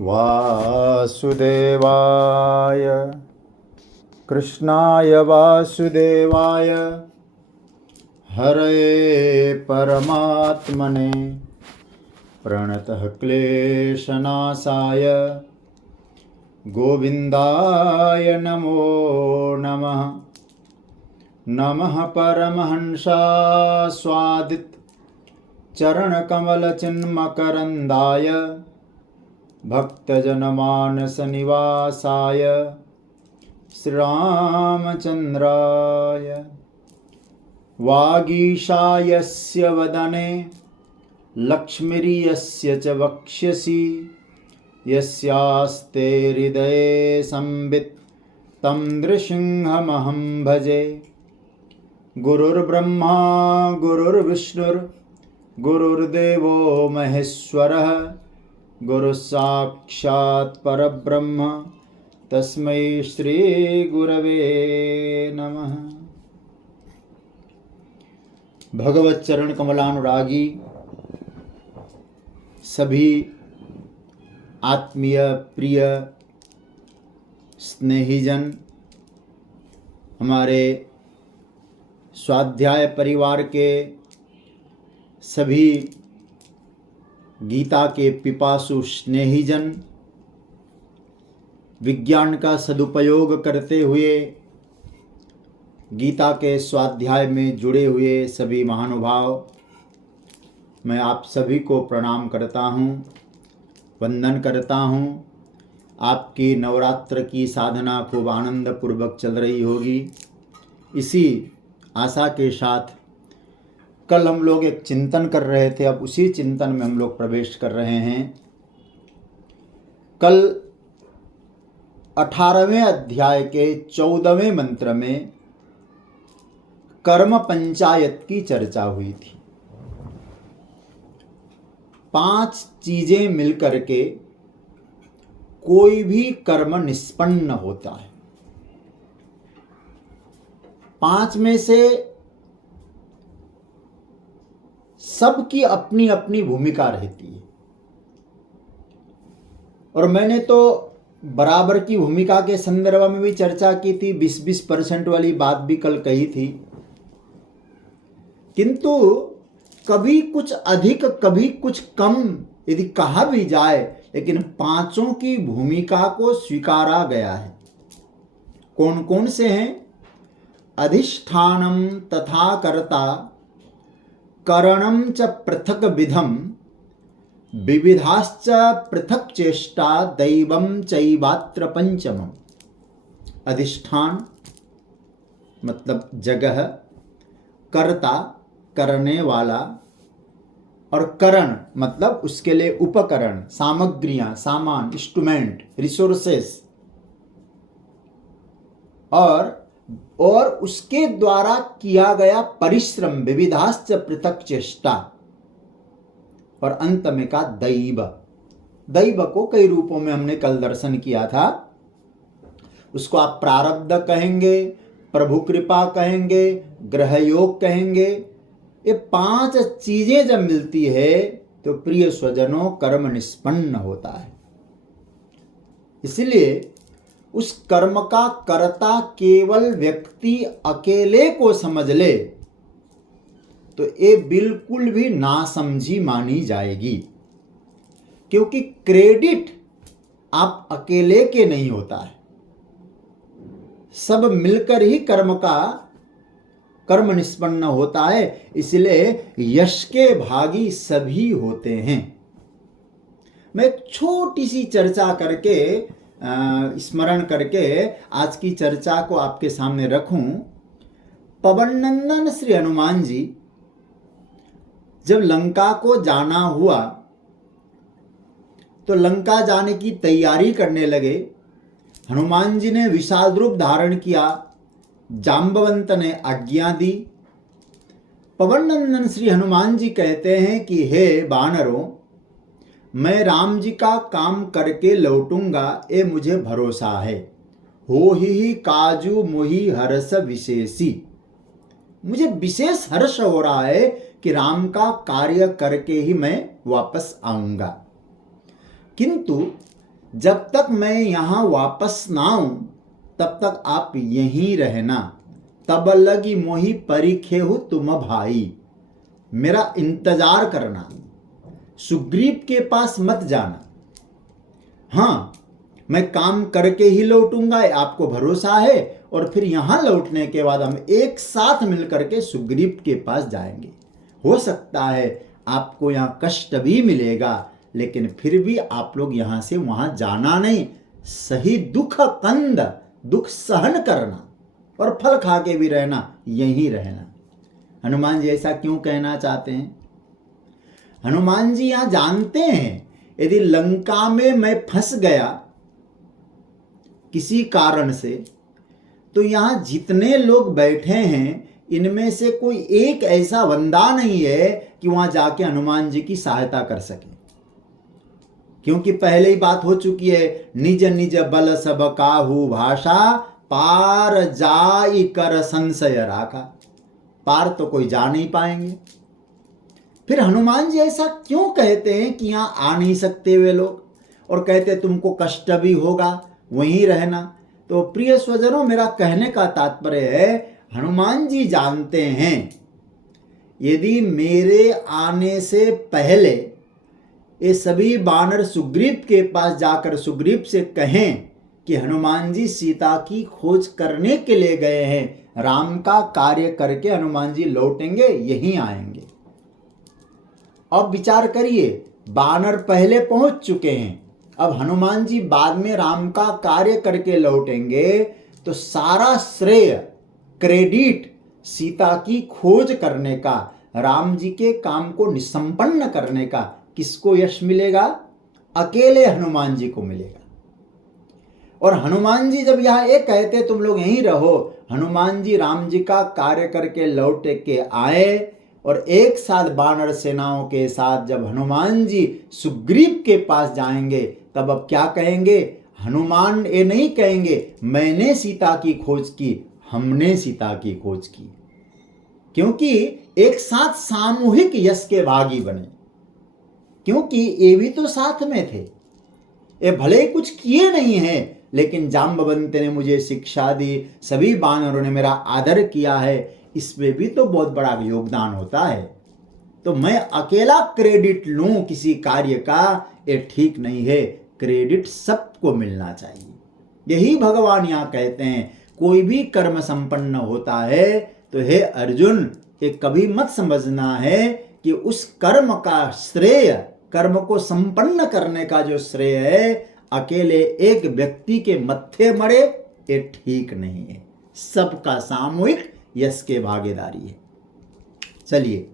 वासुदेवाय कृष्णाय वासुदेवाय हरे परमात्मने प्रणतः क्लेशनाशाय गोविन्दाय नमो नमः। नमः परमहंसास्वादित चरणकमलचिन्मकरन्दाय भक्तजनमानसनिवासाय श्रीरामचन्द्राय। वागीशायस्य वदने लक्ष्मीर्यस्य च वक्ष्यसि यस्यास्ते हृदये संवित् तं नृसिंहमहं भजे। गुरुर्ब्रह्मा गुरुर्विष्णुर्गुरुर्देवो महेश्वरः गुरुसाक्षात् परब्रह्म तस्मै श्री गुरवे नमः। भगवत चरण कमलानुरागी सभी आत्मीय प्रिय स्नेहीजन, हमारे स्वाध्याय परिवार के सभी गीता के पिपासु स्नेहीजन, विज्ञान का सदुपयोग करते हुए गीता के स्वाध्याय में जुड़े हुए सभी महानुभाव, मैं आप सभी को प्रणाम करता हूँ, वंदन करता हूँ। आपकी नवरात्र की साधना खूब आनंद पूर्वक चल रही होगी। इसी आशा के साथ कल हम लोग एक चिंतन कर रहे थे, अब उसी चिंतन में हम लोग प्रवेश कर रहे हैं। कल 18वें अध्याय के 14वें मंत्र में कर्म पंचायत की चर्चा हुई थी। 5 चीजें मिलकर के कोई भी कर्म निष्पन्न होता है। 5 में से सबकी अपनी अपनी भूमिका रहती है, और मैंने तो बराबर की भूमिका के संदर्भ में भी चर्चा की थी, 20-20% वाली बात भी कल कही थी। किंतु कभी कुछ अधिक कभी कुछ कम यदि कहा भी जाए, लेकिन 5 की भूमिका को स्वीकारा गया है। कौन कौन से हैं? अधिष्ठानम तथा कर्ता, करणम च पृथक विधम, विविधाश्च पृथक चेष्टा, दैवम चैवात्र पंचमम। अधिष्ठान मतलब जगह, कर्ता करने वाला, और करण मतलब उसके लिए उपकरण, सामग्रियां, सामान, इंस्ट्रूमेंट, रिसोर्सेस, और उसके द्वारा किया गया परिश्रम, विविधाश्च पृथक चेष्टा, और अंत में का दैव। दैव को कई रूपों में हमने कल दर्शन किया था। उसको आप प्रारब्ध कहेंगे, प्रभु कृपा कहेंगे, ग्रह योग कहेंगे। ये 5 चीजें जब मिलती है तो प्रिय स्वजनों कर्म निष्पन्न होता है। इसलिए उस कर्म का कर्ता केवल व्यक्ति अकेले को समझ ले तो ये बिल्कुल भी नासमझी मानी जाएगी, क्योंकि क्रेडिट आप अकेले के नहीं होता है, सब मिलकर ही कर्म निष्पन्न होता है। इसलिए यश के भागी सभी होते हैं। मैं एक छोटी सी चर्चा करके स्मरण करके आज की चर्चा को आपके सामने रखूं। पवन नंदन श्री हनुमान जी जब लंका को जाना हुआ तो लंका जाने की तैयारी करने लगे। हनुमान जी ने विशाल रूप धारण किया, जाम्बवंत ने आज्ञा दी। पवन नंदन श्री हनुमान जी कहते हैं कि हे वानरों, मैं राम जी का काम करके लौटूंगा, ये मुझे भरोसा है। हो ही काजू मोहि हर्ष विशेषी, मुझे विशेष हर्ष हो रहा है कि राम का कार्य करके ही मैं वापस आऊंगा। किंतु जब तक मैं यहाँ वापस ना आऊं तब तक आप यहीं रहना। तब लगी मोही परिखे हो तुम भाई, मेरा इंतजार करना, सुग्रीव के पास मत जाना। हाँ, मैं काम करके ही लौटूंगा, आपको भरोसा है। और फिर यहां लौटने के बाद हम एक साथ मिलकर के सुग्रीव के पास जाएंगे। हो सकता है आपको यहां कष्ट भी मिलेगा, लेकिन फिर भी आप लोग यहां से वहां जाना नहीं, सही दुख कंद, दुख सहन करना और फल खा के भी रहना, यहीं रहना। हनुमान जी ऐसा क्यों कहना चाहते हैं? हनुमान जी यहां जानते हैं यदि लंका में मैं फंस गया किसी कारण से, तो यहां जितने लोग बैठे हैं इनमें से कोई एक ऐसा बंदा नहीं है कि वहां जाके हनुमान जी की सहायता कर सके। क्योंकि पहले ही बात हो चुकी है, निज निज बल सब काहू भाषा, पार जाई कर संशय राखा। पार तो कोई जा नहीं पाएंगे। फिर हनुमान जी ऐसा क्यों कहते हैं कि यहां आ नहीं सकते वे लोग, और कहते तुमको कष्ट भी होगा, वहीं रहना। तो प्रिय स्वजनों, मेरा कहने का तात्पर्य है, हनुमान जी जानते हैं यदि मेरे आने से पहले ये सभी बानर सुग्रीव के पास जाकर सुग्रीव से कहें कि हनुमान जी सीता की खोज करने के लिए गए हैं, राम का कार्य करके हनुमान जी लौटेंगे, यहीं आएंगे। अब विचार करिए, बानर पहले पहुंच चुके हैं, अब हनुमान जी बाद में राम का कार्य करके लौटेंगे, तो सारा श्रेय, क्रेडिट सीता की खोज करने का, राम जी के काम को निसंपन्न करने का किसको यश मिलेगा? अकेले हनुमान जी को मिलेगा। और हनुमान जी जब यहां एक कहते तुम लोग यहीं रहो, हनुमान जी राम जी का कार्य करके लौट के आए, और एक साथ बानर सेनाओं के साथ जब हनुमान जी सुग्रीव के पास जाएंगे, तब अब क्या कहेंगे? हनुमान ये नहीं कहेंगे मैंने सीता की खोज की, हमने सीता की खोज की। क्योंकि एक साथ सामूहिक यश के भागी बने, क्योंकि ये भी तो साथ में थे। ये भले ही कुछ किए नहीं हैं, लेकिन जाम्बवंत ने मुझे शिक्षा दी, सभी बानरों ने मेरा आदर किया है, इसमें भी तो बहुत बड़ा योगदान होता है। तो मैं अकेला क्रेडिट लूं किसी कार्य का, ये ठीक नहीं है। क्रेडिट सबको मिलना चाहिए। यही भगवान यहां कहते हैं, कोई भी कर्म संपन्न होता है तो हे अर्जुन, ये कभी मत समझना है कि उस कर्म का श्रेय, कर्म को संपन्न करने का जो श्रेय है, अकेले एक व्यक्ति के मत्थे मरे, ये ठीक नहीं है। सबका सामूहिक यश के भागीदारी है। चलिए,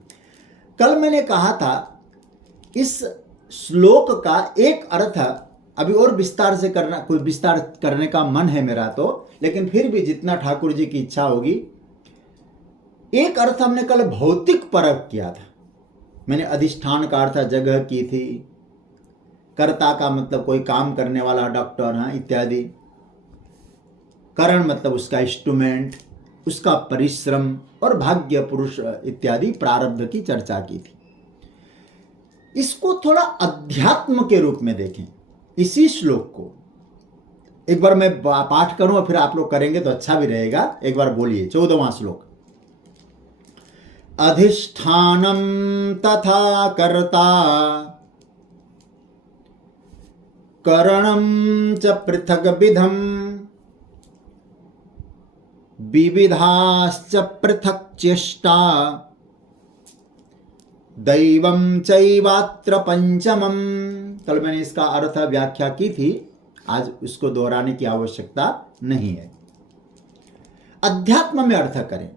कल मैंने कहा था इस श्लोक का एक अर्थ अभी और विस्तार से करना, कोई विस्तार करने का मन है मेरा तो, लेकिन फिर भी जितना ठाकुर जी की इच्छा होगी। एक अर्थ हमने कल भौतिक परक किया था। मैंने अधिष्ठान का अर्थ जगह की थी, कर्ता का मतलब कोई काम करने वाला, डॉक्टर, हाँ, इत्यादि। करण मतलब उसका इंस्ट्रूमेंट, उसका परिश्रम, और भाग्य, पुरुष इत्यादि प्रारब्ध की चर्चा की थी। इसको थोड़ा अध्यात्म के रूप में देखें। इसी श्लोक को एक बार मैं पाठ करूं और फिर आप लोग करेंगे तो अच्छा भी रहेगा। एक बार बोलिए, 14वां श्लोक। अधिष्ठानम तथा कर्ता करणम च पृथक विधम विविधाश्च पृथक चेष्टा दैवं चैवात्र पंचमम। कल मैंने इसका अर्थ व्याख्या की थी, आज उसको दोहराने की आवश्यकता नहीं है। अध्यात्म में अर्थ करें।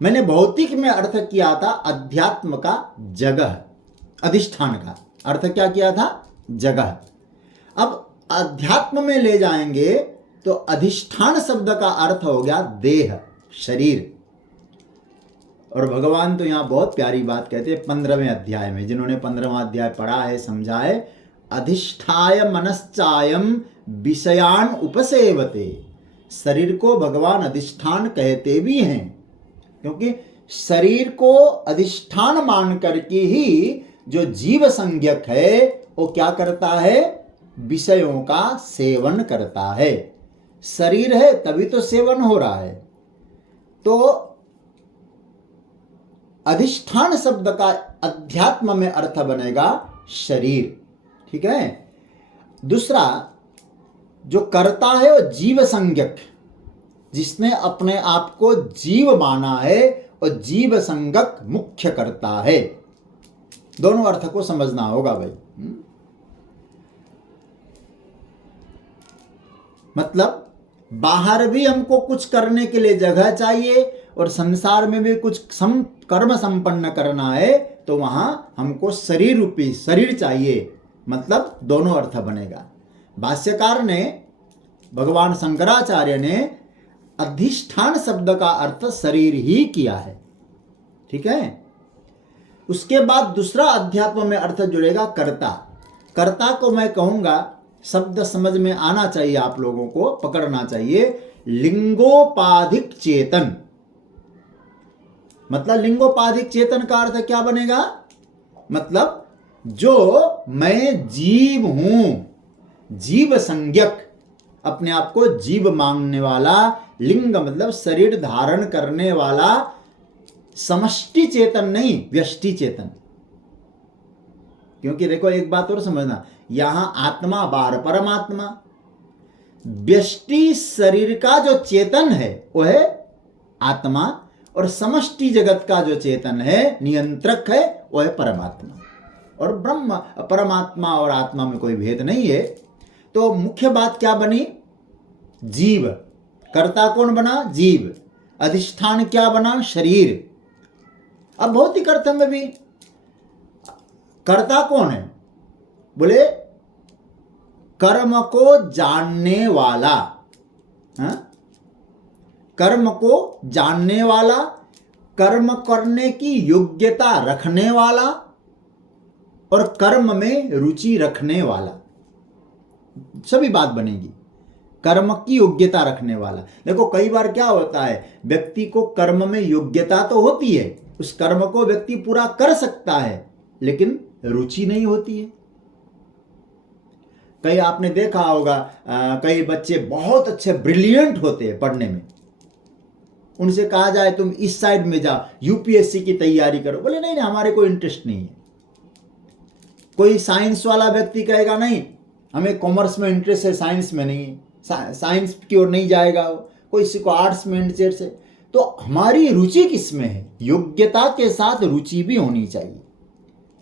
मैंने भौतिक में अर्थ किया था अध्यात्म का जगह, अधिष्ठान का अर्थ क्या किया था? जगह। अब अध्यात्म में ले जाएंगे तो अधिष्ठान शब्द का अर्थ हो गया देह, शरीर। और भगवान तो यहां बहुत प्यारी बात कहते हैं 15वें अध्याय में, जिन्होंने 15वां अध्याय पढ़ा है, समझा है, अधिष्ठाय मनश्चायम विषयान उपसेवते। शरीर को भगवान अधिष्ठान कहते भी हैं, क्योंकि शरीर को अधिष्ठान मान करके ही जो जीव संज्ञक है वो क्या करता है? विषयों का सेवन करता है। शरीर है तभी तो सेवन हो रहा है। तो अधिष्ठान शब्द का अध्यात्म में अर्थ बनेगा शरीर। ठीक है। दूसरा जो कर्ता है वो जीव संज्ञक, जिसने अपने आप को जीव माना है, और जीव संज्ञक मुख्य कर्ता है। दोनों अर्थ को समझना होगा भाई। मतलब बाहर भी हमको कुछ करने के लिए जगह चाहिए, और संसार में भी कुछ कर्म संपन्न करना है, तो वहां हमको शरीर रूपी शरीर चाहिए। मतलब दोनों अर्थ बनेगा। भाष्यकार ने, भगवान शंकराचार्य ने अधिष्ठान शब्द का अर्थ शरीर ही किया है। ठीक है। उसके बाद दूसरा अध्यात्म में अर्थ जुड़ेगा कर्ता। कर्ता को मैं कहूंगा, शब्द समझ में आना चाहिए, आप लोगों को पकड़ना चाहिए, लिंगोपाधिक चेतन। मतलब लिंगोपाधिक चेतन का अर्थ क्या बनेगा? मतलब जो मैं जीव हूं, जीव संज्ञक, अपने आप को जीव मांगने वाला, लिंग मतलब शरीर धारण करने वाला, समष्टि चेतन नहीं, व्यष्टि चेतन। क्योंकि देखो एक बात और समझना, यहां आत्मा बाहर परमात्मा। व्यष्टि शरीर का जो चेतन है वो है आत्मा, और समष्टि जगत का जो चेतन है, नियंत्रक है, वो है परमात्मा। और ब्रह्म, परमात्मा और आत्मा में कोई भेद नहीं है। तो मुख्य बात क्या बनी? जीव। कर्ता कौन बना? जीव। अधिष्ठान क्या बना? शरीर। अब भौतिक अर्थ में भी कर्ता कौन है? बोले कर्म को जानने वाला। हा? कर्म को जानने वाला, कर्म करने की योग्यता रखने वाला, और कर्म में रुचि रखने वाला। सभी बात बनेगी। कर्म की योग्यता रखने वाला। देखो कई बार क्या होता है, व्यक्ति को कर्म में योग्यता तो होती है, उस कर्म को व्यक्ति पूरा कर सकता है, लेकिन रुचि नहीं होती है। कई आपने देखा होगा, कई बच्चे बहुत अच्छे ब्रिलियंट होते हैं पढ़ने में, उनसे कहा जाए तुम इस साइड में जाओ, यूपीएससी की तैयारी करो, बोले नहीं नहीं हमारे को इंटरेस्ट नहीं है। कोई साइंस वाला व्यक्ति कहेगा नहीं हमें कॉमर्स में इंटरेस्ट है, साइंस में नहीं है, साइंस की ओर नहीं जाएगा। कोई किसी को आर्ट्स में इंटरेस्ट है। तो हमारी रुचि किस में है? योग्यता के साथ रुचि भी होनी चाहिए।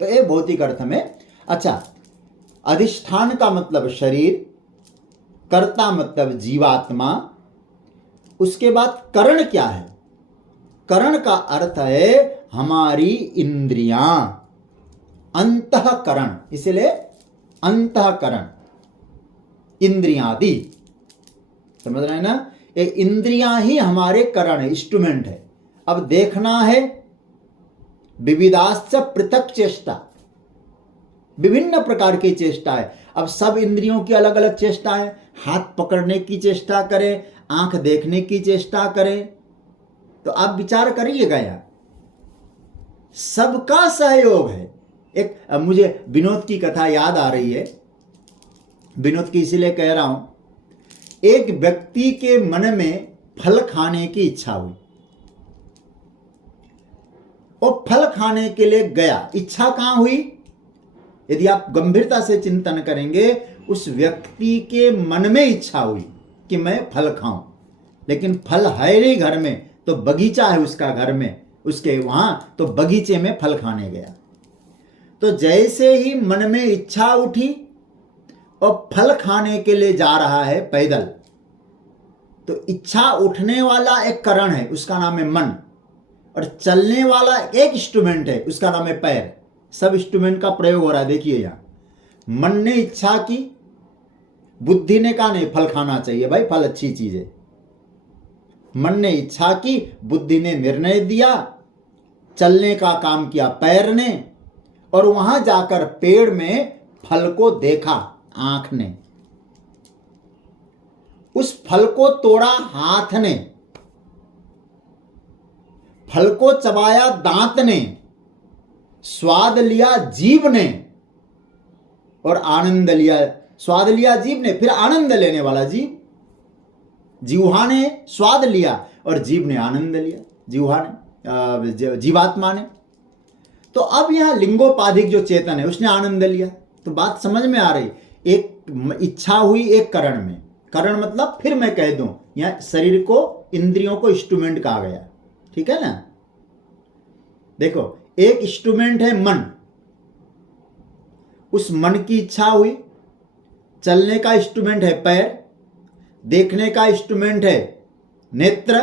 तो ये भौतिक अर्थ में। अच्छा, अधिष्ठान का मतलब शरीर, कर्ता मतलब जीवात्मा। उसके बाद करण क्या है? करण का अर्थ है हमारी इंद्रियां, अंतःकरण। इसलिए अंतःकरण, इंद्रियादि। समझ रहे हैं ना? ये इंद्रियां ही हमारे करण है, इंस्ट्रूमेंट है। अब देखना है, विविधाश्च पृथक चेष्टा, विभिन्न प्रकार की चेष्टा है। अब सब इंद्रियों की अलग अलग चेष्टा है। हाथ पकड़ने की चेष्टा करें, आंख देखने की चेष्टा करें, तो आप विचार करिएगा यार, सबका सहयोग है। एक मुझे विनोद की कथा याद आ रही है। विनोद की इसीलिए कह रहा हूं, एक व्यक्ति के मन में फल खाने की इच्छा हुई, वो फल खाने के लिए गया। इच्छा कहां हुई? यदि आप गंभीरता से चिंतन करेंगे, उस व्यक्ति के मन में इच्छा हुई कि मैं फल खाऊं, लेकिन फल है नहीं घर में, तो बगीचा है उसका घर में, उसके वहां, तो बगीचे में फल खाने गया। तो जैसे ही मन में इच्छा उठी और फल खाने के लिए जा रहा है पैदल, तो इच्छा उठने वाला एक करण है, उसका नाम है मन, और चलने वाला एक इंस्ट्रूमेंट है, उसका नाम है पैर। सब इंस्ट्रूमेंट का प्रयोग हो रहा है। देखिए यहां मन ने इच्छा की, बुद्धि ने कहा नहीं फल खाना चाहिए भाई, फल अच्छी चीज है। मन ने इच्छा की, बुद्धि ने निर्णय दिया, चलने का काम किया पैर ने, और वहां जाकर पेड़ में फल को देखा आंख ने, उस फल को तोड़ा हाथ ने, फल को चबाया दांत ने, स्वाद लिया जीभ ने, और आनंद लिया स्वाद लिया जीव ने, फिर आनंद लेने वाला जीव। जीवा ने स्वाद लिया और जीव ने आनंद लिया, जीवात्मा ने। तो अब यहां लिंगोपाधिक जो चेतन है उसने आनंद लिया। तो बात समझ में आ रही, एक इच्छा हुई एक करण में। करण मतलब फिर मैं कह दूं, यहां शरीर को, इंद्रियों को इंस्ट्रूमेंट कहा गया, ठीक है ना। देखो, एक इंस्ट्रूमेंट है मन, उस मन की इच्छा हुई। चलने का इंस्ट्रूमेंट है पैर, देखने का इंस्ट्रूमेंट है नेत्र,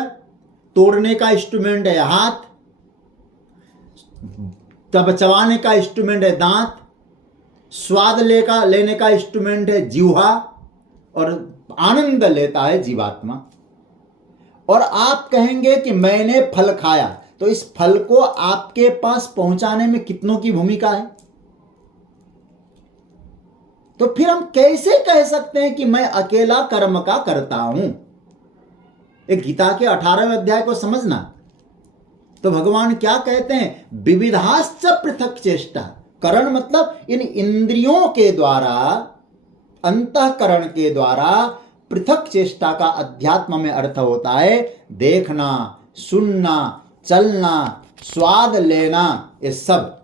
तोड़ने का इंस्ट्रूमेंट है हाथ, तब चबाने का इंस्ट्रूमेंट है दांत, स्वाद लेने का इंस्ट्रूमेंट है जीवा, और आनंद लेता है जीवात्मा। और आप कहेंगे कि मैंने फल खाया, तो इस फल को आपके पास पहुंचाने में कितनों की भूमिका है? तो फिर हम कैसे कह सकते हैं कि मैं अकेला कर्म का करता हूं? एक गीता के 18वें अध्याय को समझना। तो भगवान क्या कहते हैं? विविधाश्च पृथक चेष्टा। करण मतलब इन इंद्रियों के द्वारा, अंतःकरण के द्वारा पृथक चेष्टा का अध्यात्म में अर्थ होता है देखना, सुनना, चलना, स्वाद लेना, ये सब।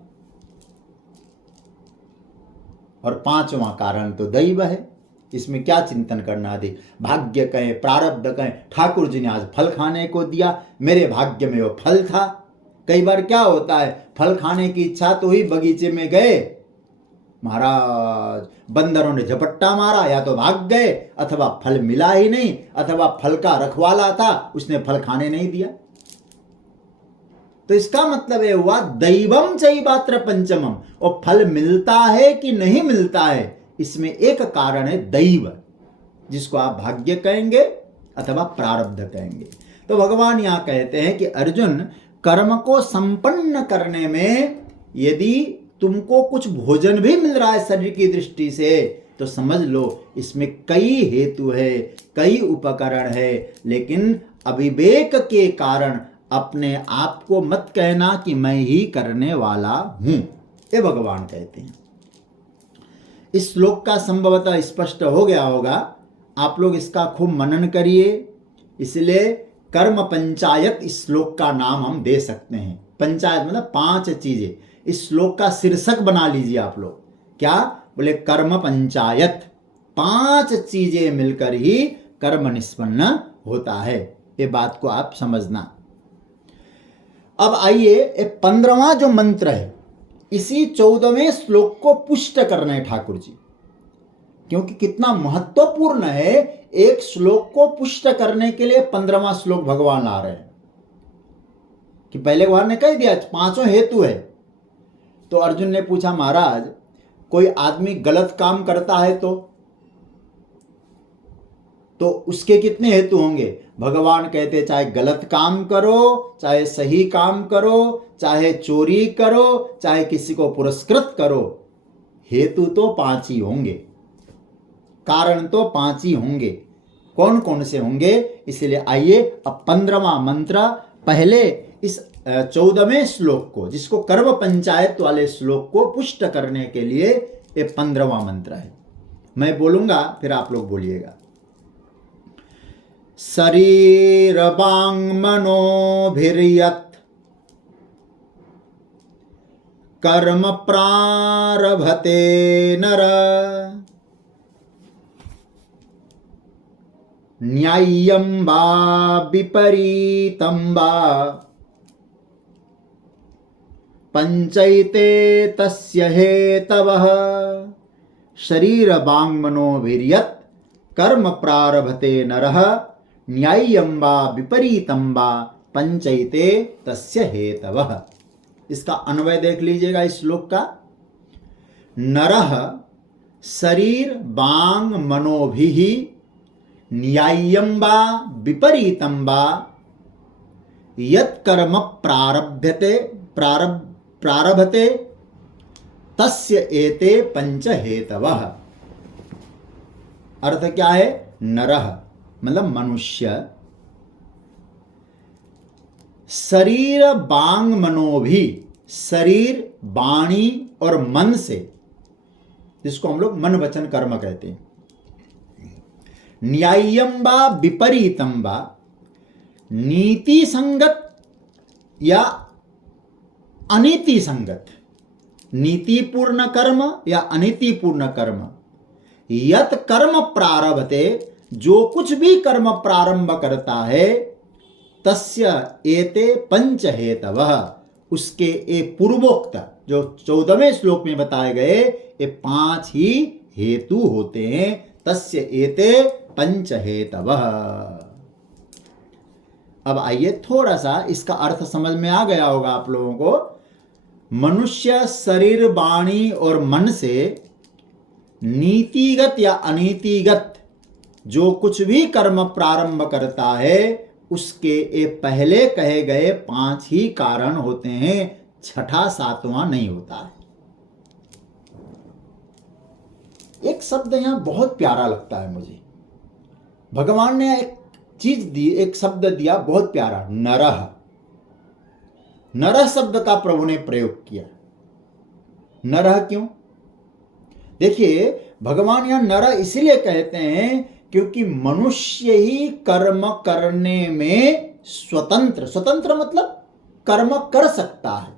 और पांचवा कारण तो दैव है। इसमें क्या चिंतन करना थी? भाग्य कहें, प्रारब्ध कहें, ठाकुर जी ने आज फल खाने को दिया, मेरे भाग्य में वो फल था। कई बार क्या होता है, फल खाने की इच्छा तो ही बगीचे में गए, महाराज बंदरों ने झपट्टा मारा, या तो भाग गए, अथवा फल मिला ही नहीं, अथवा फल का रखवाला था उसने फल खाने नहीं दिया। तो इसका मतलब ये हुआ दैवम चैवात्र पंचमम। और फल मिलता है कि नहीं मिलता है, इसमें एक कारण है दैव, जिसको आप भाग्य कहेंगे अथवा प्रारब्ध कहेंगे। तो भगवान यहां कहते हैं कि अर्जुन, कर्म को संपन्न करने में यदि तुमको कुछ भोजन भी मिल रहा है शरीर की दृष्टि से, तो समझ लो इसमें कई हेतु है, कई उपकरण है। लेकिन अविवेक के कारण अपने आप को मत कहना कि मैं ही करने वाला हूं, ये भगवान कहते हैं। इस श्लोक का संभवतः स्पष्ट हो गया होगा, आप लोग इसका खूब मनन करिए। इसलिए कर्म पंचायत इस श्लोक का नाम हम दे सकते हैं। पंचायत मतलब 5 चीजें। इस श्लोक का शीर्षक बना लीजिए आप लोग। क्या बोले? कर्म पंचायत। 5 चीजें मिलकर ही कर्म निष्पन्न होता है, ये बात को आप समझना। अब आइए 15वां जो मंत्र है, इसी 14वें श्लोक को पुष्ट कर रहे हैं ठाकुर जी, क्योंकि कितना महत्वपूर्ण है। एक श्लोक को पुष्ट करने के लिए 15वां श्लोक भगवान ला रहे हैं। कि पहले भगवान ने कह दिया 5 हेतु है। तो अर्जुन ने पूछा, महाराज कोई आदमी गलत काम करता है तो उसके कितने हेतु होंगे? भगवान कहते चाहे गलत काम करो, चाहे सही काम करो, चाहे चोरी करो, चाहे किसी को पुरस्कृत करो, हेतु तो 5 ही होंगे, कारण तो 5 ही होंगे। कौन कौन से होंगे? इसलिए आइए अब 15वां मंत्र, पहले इस 14वें श्लोक को, जिसको कर्म पंचायत वाले श्लोक को पुष्ट करने के लिए ये 15वां मंत्र है। मैं बोलूंगा फिर आप लोग बोलिएगा। शरीर वांग मनोभिर्यत् कर्म प्रारभते नर न्याय्यं वा विपरीतं वा पंचैते तस्य हेतवः। शरीर वांग मनोभिर्यत् कर्म प्रारभते नरः न्याय्यं वा विपरीतं वा पंचैते तस्य हेतवः। इसका अन्वय देख लीजिएगा इस श्लोक का। नरः शरीर वांग मनोभिः न्याय्यं वा विपरीतं वा यत् कर्म प्रारभते तस्य एते पंच हेतवः। अर्थ क्या है? नरः मतलब मनुष्य, शरीर वांग मनोभी, शरीर वाणी और मन से, जिसको हम लोग मन वचन कर्म कहते हैं। न्याय्यम वा विपरीतम वा, नीति संगत या अनीति संगत, नीतिपूर्ण कर्म या अनीतिपूर्ण कर्म, यत कर्म प्रारभते, जो कुछ भी कर्म प्रारंभ करता है, तस्य एते पंच हेतवः, उसके ये पूर्वोक्त जो 14वें श्लोक में बताए गए ये 5 ही हेतु होते हैं। तस्य एते पंच हेतवः। अब आइए थोड़ा सा इसका अर्थ समझ में आ गया होगा आप लोगों को। मनुष्य शरीर, वाणी और मन से नीतिगत या अनीतिगत जो कुछ भी कर्म प्रारंभ करता है, उसके ये पहले कहे गए 5 ही कारण होते हैं, छठा सातवां नहीं होता है। एक शब्द यहां बहुत प्यारा लगता है मुझे। भगवान ने एक चीज दी, एक शब्द दिया बहुत प्यारा, नरः। नरः शब्द का प्रभु ने प्रयोग किया। नरः क्यों? देखिए, भगवान यहां नरः इसलिए कहते हैं क्योंकि मनुष्य ही कर्म करने में स्वतंत्र, स्वतंत्र मतलब कर्म कर सकता है।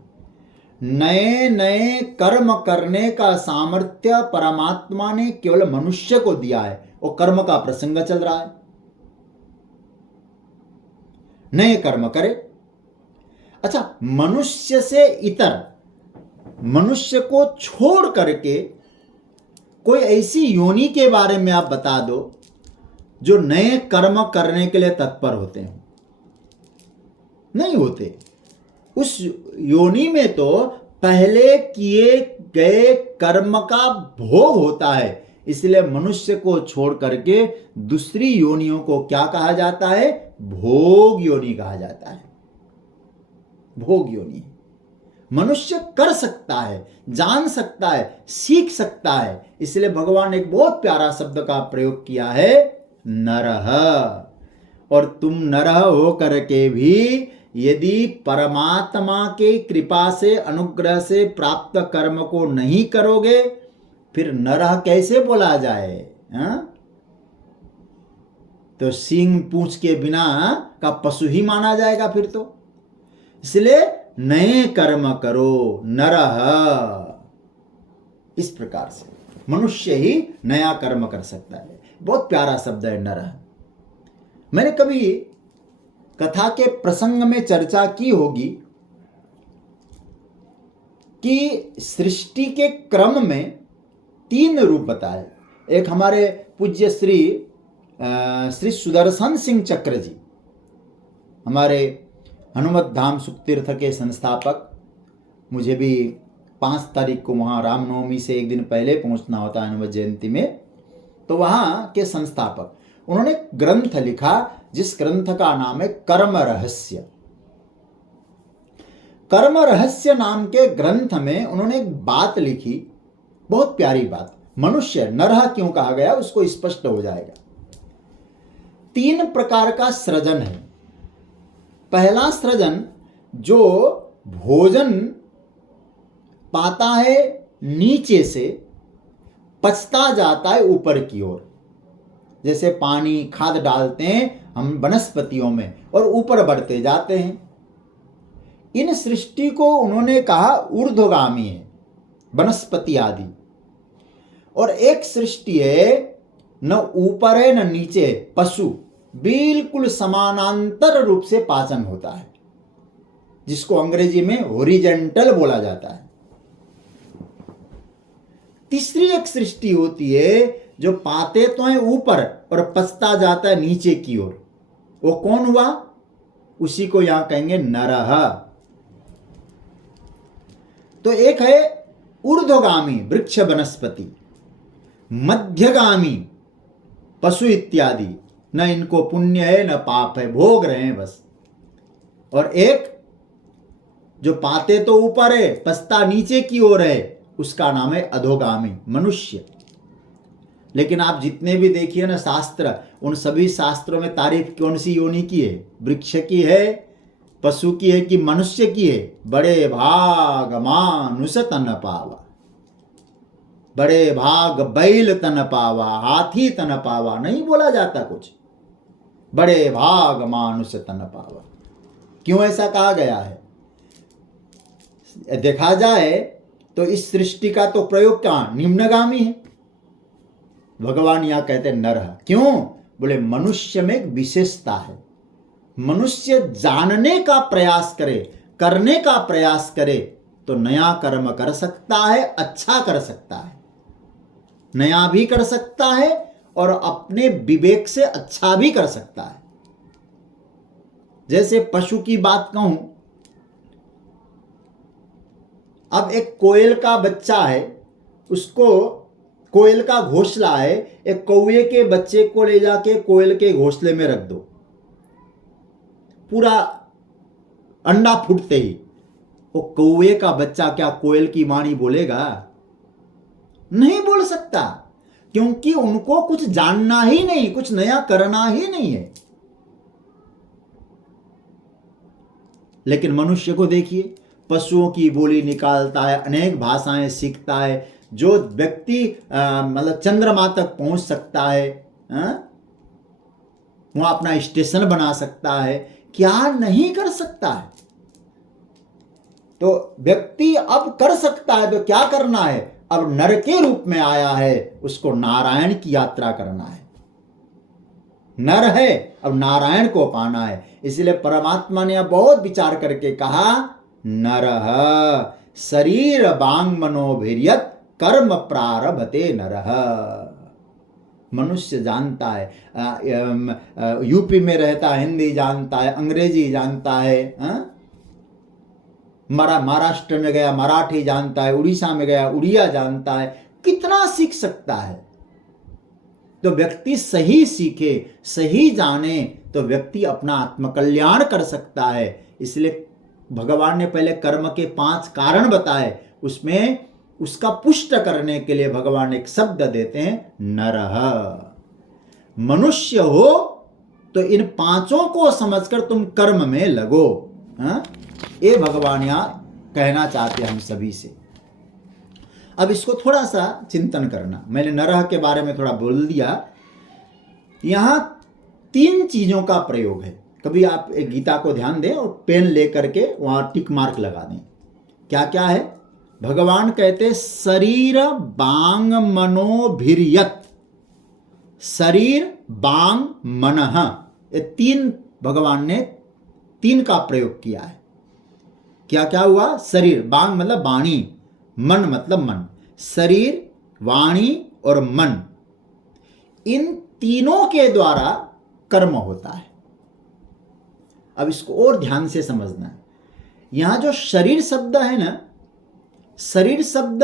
नए नए कर्म करने का सामर्थ्य परमात्मा ने केवल मनुष्य को दिया है। वो कर्म का प्रसंग चल रहा है, नए कर्म करे। अच्छा, मनुष्य से इतर, मनुष्य को छोड़ करके कोई ऐसी योनि के बारे में आप बता दो जो नए कर्म करने के लिए तत्पर होते हैं। नहीं होते। उस योनि में तो पहले किए गए कर्म का भोग होता है। इसलिए मनुष्य को छोड़ करके दूसरी योनियों को क्या कहा जाता है? भोग योनि कहा जाता है। भोग योनि। मनुष्य कर सकता है, जान सकता है, सीख सकता है। इसलिए भगवान ने एक बहुत प्यारा शब्द का प्रयोग किया है, नरः। और तुम नरः हो करके भी यदि परमात्मा के कृपा से, अनुग्रह से प्राप्त कर्म को नहीं करोगे, फिर नरः कैसे बोला जाए? तो सींग पूंछ के बिना का पशु ही माना जाएगा फिर तो। इसलिए नए कर्म करो, नरः। इस प्रकार से मनुष्य ही नया कर्म कर सकता है। बहुत प्यारा शब्द है नरः। मैंने कभी कथा के प्रसंग में चर्चा की होगी कि सृष्टि के क्रम में 3 रूप बताए। एक हमारे पूज्य श्री सुदर्शन सिंह चक्र जी, हमारे हनुमत धाम सुखतीर्थ के संस्थापक। मुझे भी 5 तारीख को वहाँ रामनवमी से एक दिन पहले पहुँचना होता है हनुमत जयंती में। तो वहाँ के संस्थापक, उन्होंने ग्रंथ लिखा जिस ग्रंथ का नाम है कर्म रहस्य। कर्म रहस्य नाम के ग्रंथ में उन्होंने एक बात लिखी, बहुत प्यारी बात। मनुष्य नरः क्यों कहा गया उसको स्पष्ट हो जाएगा। 3 प्रकार का सृजन है। पहला सृजन जो भोजन पाता है नीचे से, पचता जाता है ऊपर की ओर। जैसे पानी, खाद डालते हैं हम वनस्पतियों में और ऊपर बढ़ते जाते हैं। इन सृष्टि को उन्होंने कहा ऊर्ध्वगामी है, वनस्पति आदि। और एक सृष्टि है न ऊपर है न नीचे है, पशु, बिल्कुल समानांतर रूप से पाचन होता है, जिसको अंग्रेजी में हॉरिजॉन्टल बोला जाता है। तीसरी एक सृष्टि होती है जो पाते तो है ऊपर और पचता जाता है नीचे की ओर। वो कौन हुआ? उसी को यहां कहेंगे नरः। तो एक है ऊर्ध्वगामी वृक्ष वनस्पति, मध्यगामी पशु इत्यादि, न इनको पुण्य है न पाप है, भोग रहे हैं बस। और एक जो पाते तो ऊपर है, पचता नीचे की ओर है, उसका नाम है अधोगामी, मनुष्य। लेकिन आप जितने भी देखिए ना शास्त्र, उन सभी शास्त्रों में तारीफ कौन सी योनि की है? वृक्ष की है, पशु की है कि मनुष्य की है? बड़े भाग मानुष तन पावा। बड़े भाग बैल तन पावा, हाथी तन पावा नहीं बोला जाता कुछ, बड़े भाग मानुष तन पावा। क्यों ऐसा कहा गया है? देखा जाए तो इस सृष्टि का तो प्रयोग कहाँ निम्नगामी है। भगवान यहां कहते नरः, क्यों? बोले मनुष्य में एक विशेषता है, मनुष्य जानने का प्रयास करे, करने का प्रयास करे तो नया कर्म कर सकता है, अच्छा कर सकता है, नया भी कर सकता है और अपने विवेक से अच्छा भी कर सकता है। जैसे पशु की बात कहूं, अब एक कोयल का बच्चा है, उसको कोयल का घोंसला है, एक कौवे के बच्चे को ले जाके कोयल के घोंसले में रख दो, पूरा अंडा फूटते ही वो कौवे का बच्चा क्या कोयल की वाणी बोलेगा? नहीं बोल सकता, क्योंकि उनको कुछ जानना ही नहीं, कुछ नया करना ही नहीं है। लेकिन मनुष्य को देखिए, पशुओं की बोली निकालता है, अनेक भाषाएं सीखता है, जो व्यक्ति मतलब चंद्रमा तक पहुंच सकता है, वहां अपना स्टेशन बना सकता है, क्या नहीं कर सकता है? तो व्यक्ति अब कर सकता है तो क्या करना है? अब नर के रूप में आया है, उसको नारायण की यात्रा करना है। नर है, अब नारायण को पाना है। इसलिए परमात्मा ने बहुत विचार करके कहा नरः शरीर बांग मनोभिर्यत कर्म प्रारभते नरः। मनुष्य जानता है, यूपी में रहता है, हिंदी जानता है, अंग्रेजी जानता है, महाराष्ट्र में गया मराठी जानता है, उड़ीसा में गया उड़िया जानता है, कितना सीख सकता है। तो व्यक्ति सही सीखे, सही जाने तो व्यक्ति अपना आत्मकल्याण कर सकता है। इसलिए भगवान ने पहले कर्म के 5 कारण बताए, उसमें उसका पुष्ट करने के लिए भगवान एक शब्द देते हैं नरः। मनुष्य हो तो इन 5 को समझकर तुम कर्म में लगो। ये भगवान यहां कहना चाहते हैं हम सभी से। अब इसको थोड़ा सा चिंतन करना। मैंने नरः के बारे में थोड़ा बोल दिया। यहां 3 चीजों का प्रयोग है। कभी आप एक गीता को ध्यान दें और पेन लेकर के वहां टिक मार्क लगा दें। क्या क्या है? भगवान कहते शरीर बांग मनोभिर्यत, शरीर बांग मनः, ये 3 भगवान ने 3 का प्रयोग किया है। क्या क्या हुआ? शरीर, बांग मतलब वाणी, मन मतलब मन, शरीर, वाणी और मन, इन तीनों के द्वारा कर्म होता है। अब इसको और ध्यान से समझना है। यहां जो शरीर शब्द है ना, शरीर शब्द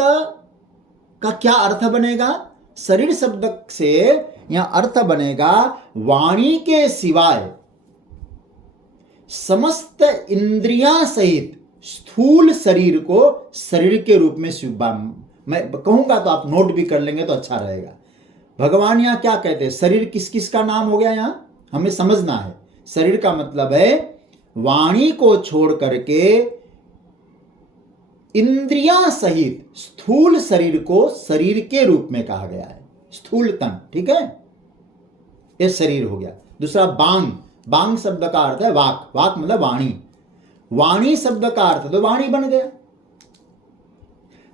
का क्या अर्थ बनेगा? शरीर शब्द से यहां अर्थ बनेगा वाणी के सिवाय समस्त इंद्रियां सहित स्थूल शरीर को शरीर के रूप में मैं कहूंगा तो आप नोट भी कर लेंगे तो अच्छा रहेगा। भगवान यहां क्या कहते हैं? शरीर किस किस का नाम हो गया? यहां हमें समझना है। शरीर का मतलब है वाणी को छोड़ करके इंद्रियां सहित स्थूल शरीर को शरीर के रूप में कहा गया है। स्थूल तन, ठीक है, ये शरीर हो गया। दूसरा बांग, बांग शब्द का अर्थ है वाक, वाक मतलब वाणी, वाणी शब्द का अर्थ तो वाणी बन गया।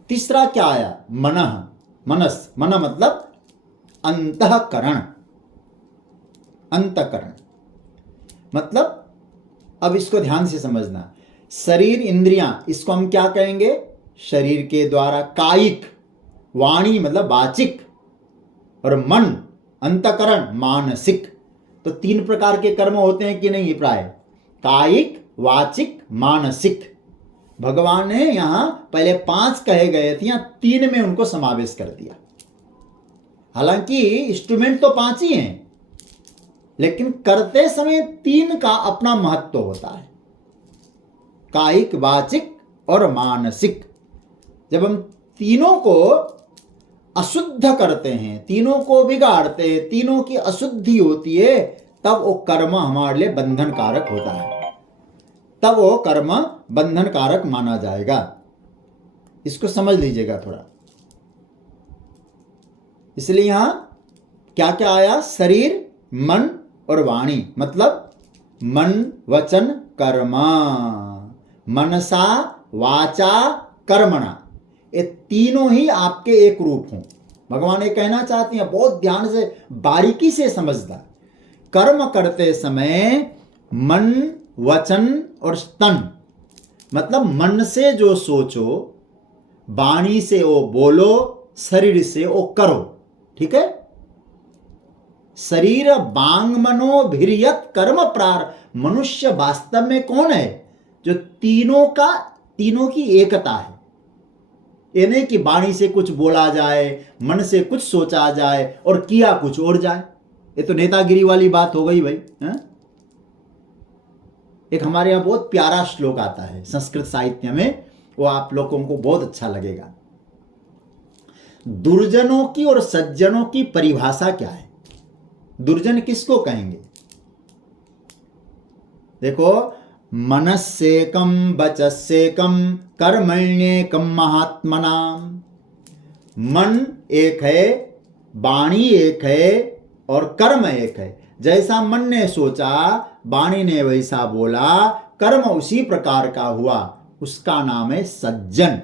तीसरा क्या आया? मनः, मनस, मन मतलब अंतःकरण, अंतःकरण मतलब, अब इसको ध्यान से समझना। शरीर इंद्रियां, इसको हम क्या कहेंगे? शरीर के द्वारा कायिक, वाणी मतलब वाचिक, और मन अंतःकरण मानसिक। तो 3 प्रकार के कर्म होते हैं कि नहीं? प्राय कायिक, वाचिक, मानसिक। भगवान ने यहां पहले 5 कहे गए थे, यहां 3 में उनको समावेश कर दिया। हालांकि इंस्ट्रूमेंट तो 5 ही हैं, लेकिन करते समय 3 का अपना महत्व होता है, कायिक, वाचिक और मानसिक। जब हम तीनों को अशुद्ध करते हैं, तीनों को बिगाड़ते हैं, तीनों की अशुद्धि होती है, तब वो कर्म हमारे लिए बंधन कारक होता है, तब वो कर्म बंधन कारक माना जाएगा। इसको समझ लीजिएगा थोड़ा। इसलिए यहां क्या क्या आया? शरीर, मन और वाणी, मतलब मन वचन कर्म, मनसा वाचा कर्मणा, ये तीनों ही आपके एक रूप हों। भगवान ये कहना चाहते हैं, बहुत ध्यान से बारीकी से समझना। कर्म करते समय मन वचन और तन, मतलब मन से जो सोचो, वाणी से वो बोलो, शरीर से वो करो। ठीक है? शरीर बांग मनो भिरियत कर्म प्रार, मनुष्य वास्तव में कौन है? जो तीनों की एकता है। ये नहीं कि वाणी से कुछ बोला जाए, मन से कुछ सोचा जाए और किया कुछ और जाए। ये तो नेतागिरी वाली बात हो गई भाई। एक हमारे यहां बहुत प्यारा श्लोक आता है संस्कृत साहित्य में, वो आप लोगों को बहुत अच्छा लगेगा। दुर्जनों की और सज्जनों की परिभाषा क्या है? दुर्जन किसको कहेंगे? देखो, मनस्सेकम वचस्सेकम कर्मण्येकम महात्मनाम। मन एक है, वाणी एक है और कर्म एक है। जैसा मन ने सोचा, वाणी ने वैसा बोला, कर्म उसी प्रकार का हुआ, उसका नाम है सज्जन।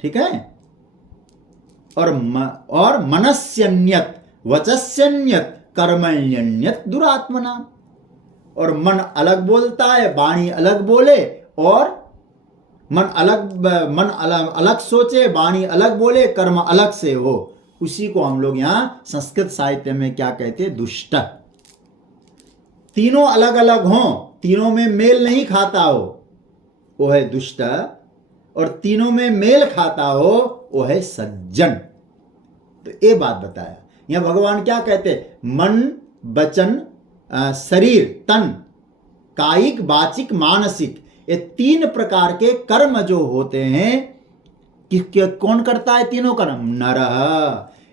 ठीक है? और मनस्यन्यत वचस्यन्यत कर्मण्यन्यत दुरात्मना। और मन अलग बोलता है, वाणी अलग बोले, और मन अलग सोचे, वाणी अलग बोले, कर्म अलग से हो, उसी को हम लोग यहां संस्कृत साहित्य में क्या कहते हैं? दुष्ट। तीनों अलग अलग हों, तीनों में मेल नहीं खाता हो, वो है दुष्ट। और तीनों में मेल खाता हो, वो है सज्जन। तो ये बात बताया। यहां भगवान क्या कहते हैं? मन वचन शरीर तन, कायिक वाचिक मानसिक, ये तीन प्रकार के कर्म जो होते हैं, कौन करता है तीनों कर्म? नरः।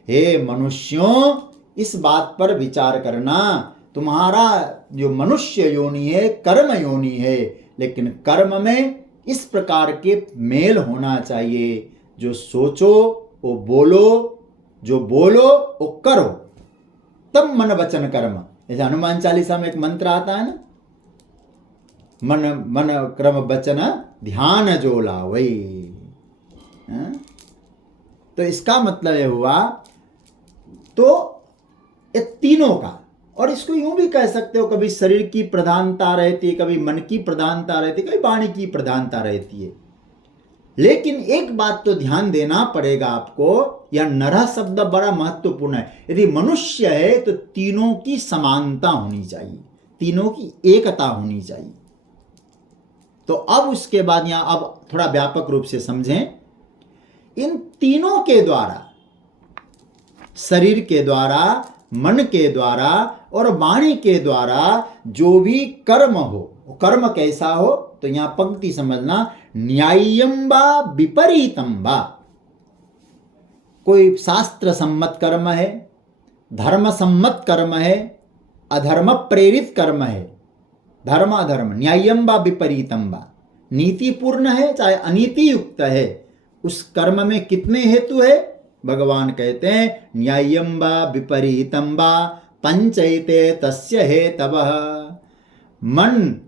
हे मनुष्यों, इस बात पर विचार करना, तुम्हारा जो मनुष्य योनि है कर्म योनि है, लेकिन कर्म में इस प्रकार के मेल होना चाहिए। जो सोचो वो बोलो, जो बोलो वो करो, तब मन वचन कर्म। जैसे हनुमान चालीसा में एक मंत्र आता है ना, मन क्रम वचन ध्यान जो लावै। तो इसका मतलब ये हुआ, तो ये तीनों का, और इसको यूं भी कह सकते हो, कभी शरीर की प्रधानता रहती है, कभी मन की प्रधानता रहती है, कभी वाणी की प्रधानता रहती है। लेकिन एक बात तो ध्यान देना पड़ेगा आपको, यह नरः शब्द बड़ा महत्वपूर्ण है। यदि मनुष्य है तो तीनों की समानता होनी चाहिए, तीनों की एकता होनी चाहिए। तो अब उसके बाद यहां अब थोड़ा व्यापक रूप से समझें, इन तीनों के द्वारा, शरीर के द्वारा, मन के द्वारा और वाणी के द्वारा जो भी कर्म हो, कर्म कैसा हो? तो यहां पंक्ति समझना, न्याय्यम वा विपरीतम वा। कोई शास्त्र सम्मत कर्म है, धर्म सम्मत कर्म है, अधर्म प्रेरित कर्म है, धर्म अधर्म, न्याय्यम वा विपरीतम वा, नीतिपूर्ण है चाहे अनीति युक्त है, उस कर्म में कितने हेतु है? भगवान कहते हैं न्याय्यम वा विपरीतम वा पंचैते तस्य हेतवः। मन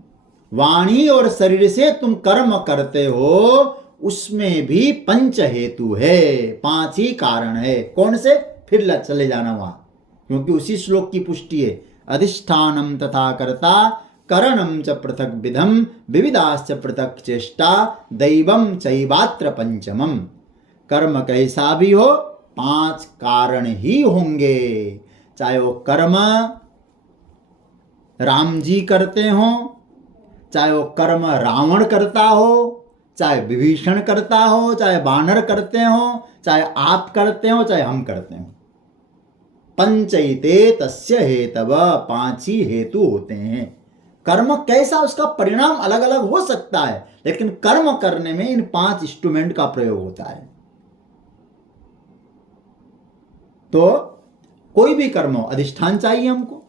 वाणी और शरीर से तुम कर्म करते हो, उसमें भी पंच हेतु है, 5 ही कारण है। कौन से? फिर चले जाना वहां, क्योंकि उसी श्लोक की पुष्टि है। अधिष्ठानम तथा कर्ता करणम च पृथक विधम विविधाश्च पृथक चेष्टा दैवम चैवात्र पंचमम। कर्म कैसा भी हो, 5 कारण ही होंगे। चाहे वो कर्म राम जी करते हो, चाहे वो कर्म रावण करता हो, चाहे विभीषण करता हो, चाहे वानर करते हो, चाहे आप करते हो, चाहे हम करते हो, पंचैते तस्य हेतव, 5 ही हेतु होते हैं। कर्म कैसा, उसका परिणाम अलग अलग हो सकता है, लेकिन कर्म करने में इन 5 इंस्ट्रूमेंट का प्रयोग होता है। तो कोई भी कर्म हो, अधिष्ठान चाहिए हमको।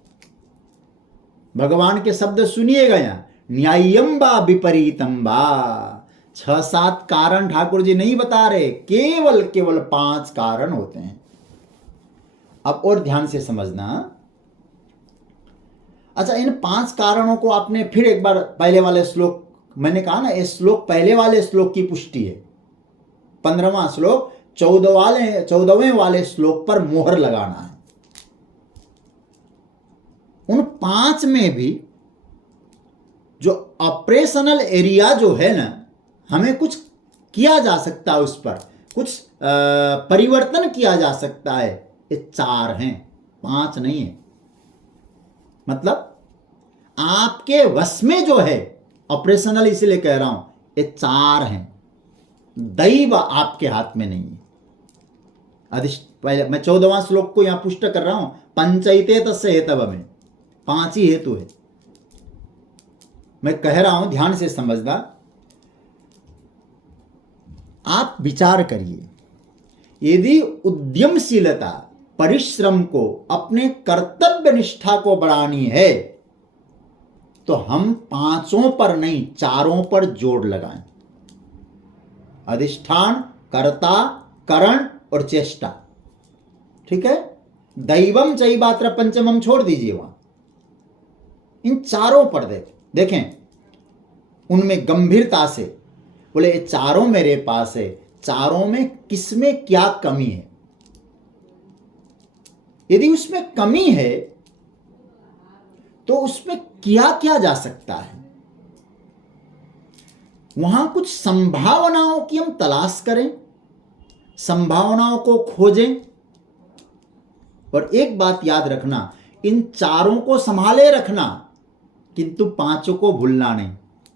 भगवान के शब्द सुनिएगा यहां, न्याय्यम वा विपरीतम वा। 6-7 कारण ठाकुर जी नहीं बता रहे, केवल 5 कारण होते हैं। अब और ध्यान से समझना। अच्छा, इन 5 कारणों को आपने फिर एक बार पहले वाले श्लोक, मैंने कहा ना ये श्लोक पहले वाले श्लोक की पुष्टि है। 15वां श्लोक 14वें वाले श्लोक पर मोहर लगाना है। उन 5 में भी जो ऑपरेशनल एरिया जो है ना, हमें कुछ किया जा सकता है, उस पर कुछ परिवर्तन किया जा सकता है, ये 4 हैं, 5 नहीं है। मतलब आपके वश में जो है, ऑपरेशनल इसलिए कह रहा हूं, ये 4 हैं। दैव आपके हाथ में नहीं है। पहले मैं 14वां श्लोक को यहां पुष्ट कर रहा हूं, पंचैते तस्य हेतव में 5 ही हेतु है। मैं कह रहा हूं, ध्यान से समझना। आप विचार करिए, यदि उद्यमशीलता, परिश्रम को, अपने कर्तव्य निष्ठा को बढ़ानी है, तो हम 5 पर नहीं 4 पर जोर लगाएं। अधिष्ठान, कर्ता, करण और चेष्टा। ठीक है, दैवम चैवात्र पंचमम छोड़ दीजिए, वहां इन 4 पर देखें, उनमें गंभीरता से बोले ये 4 मेरे पास है, 4 में किसमें क्या कमी है। यदि उसमें कमी है तो उसमें किया क्या जा सकता है, वहां कुछ संभावनाओं की हम तलाश करें, संभावनाओं को खोजें। और एक बात याद रखना, इन 4 को संभाले रखना, किंतु 5 को भूलना नहीं,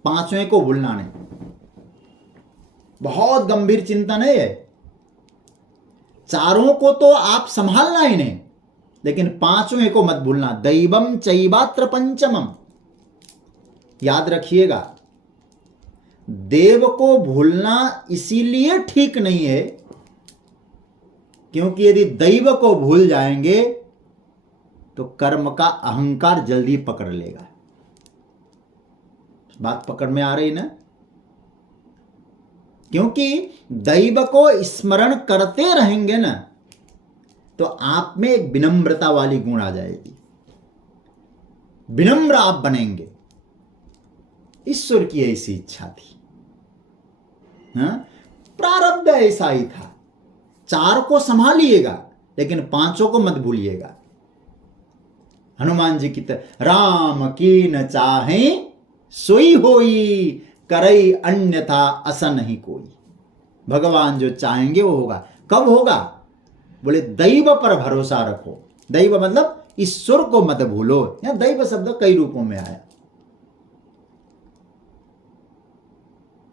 5वें को भूलना नहीं। बहुत गंभीर चिंतन है ये। 4 को तो आप संभालना ही नहीं, लेकिन 5वें को मत भूलना। दैवम चैवात्र पंचमम, याद रखिएगा। देव को भूलना इसीलिए ठीक नहीं है क्योंकि यदि दैव को भूल जाएंगे तो कर्म का अहंकार जल्दी पकड़ लेगा। बात पकड़ में आ रही ना? क्योंकि दैव को स्मरण करते रहेंगे ना, तो आप में एक विनम्रता वाली गुण आ जाएगी, विनम्र आप बनेंगे। ईश्वर की ऐसी इच्छा थी, प्रारब्ध ऐसा ही था। 4 को संभालिएगा लेकिन 5 को मत भूलिएगा। हनुमान जी की तरह, राम की न चाहे सोई होई, करई अन्यथा असन नहीं कोई। भगवान जो चाहेंगे वो होगा। कब होगा? बोले दैव पर भरोसा रखो। दैव मतलब ईश्वर को मत भूलो। यहां दैव शब्द कई रूपों में आया,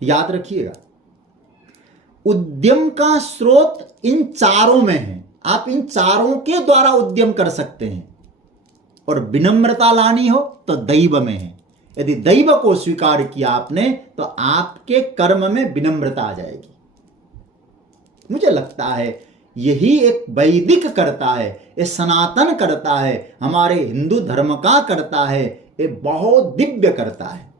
याद रखिएगा। उद्यम का स्रोत इन 4 में है। आप इन 4 के द्वारा उद्यम कर सकते हैं। और विनम्रता लानी हो तो दैव में है। यदि दैव को स्वीकार किया आपने तो आपके कर्म में विनम्रता आ जाएगी। मुझे लगता है यही एक वैदिक करता है, ये सनातन करता है, हमारे हिंदू धर्म का करता है, ये बहुत दिव्य करता है।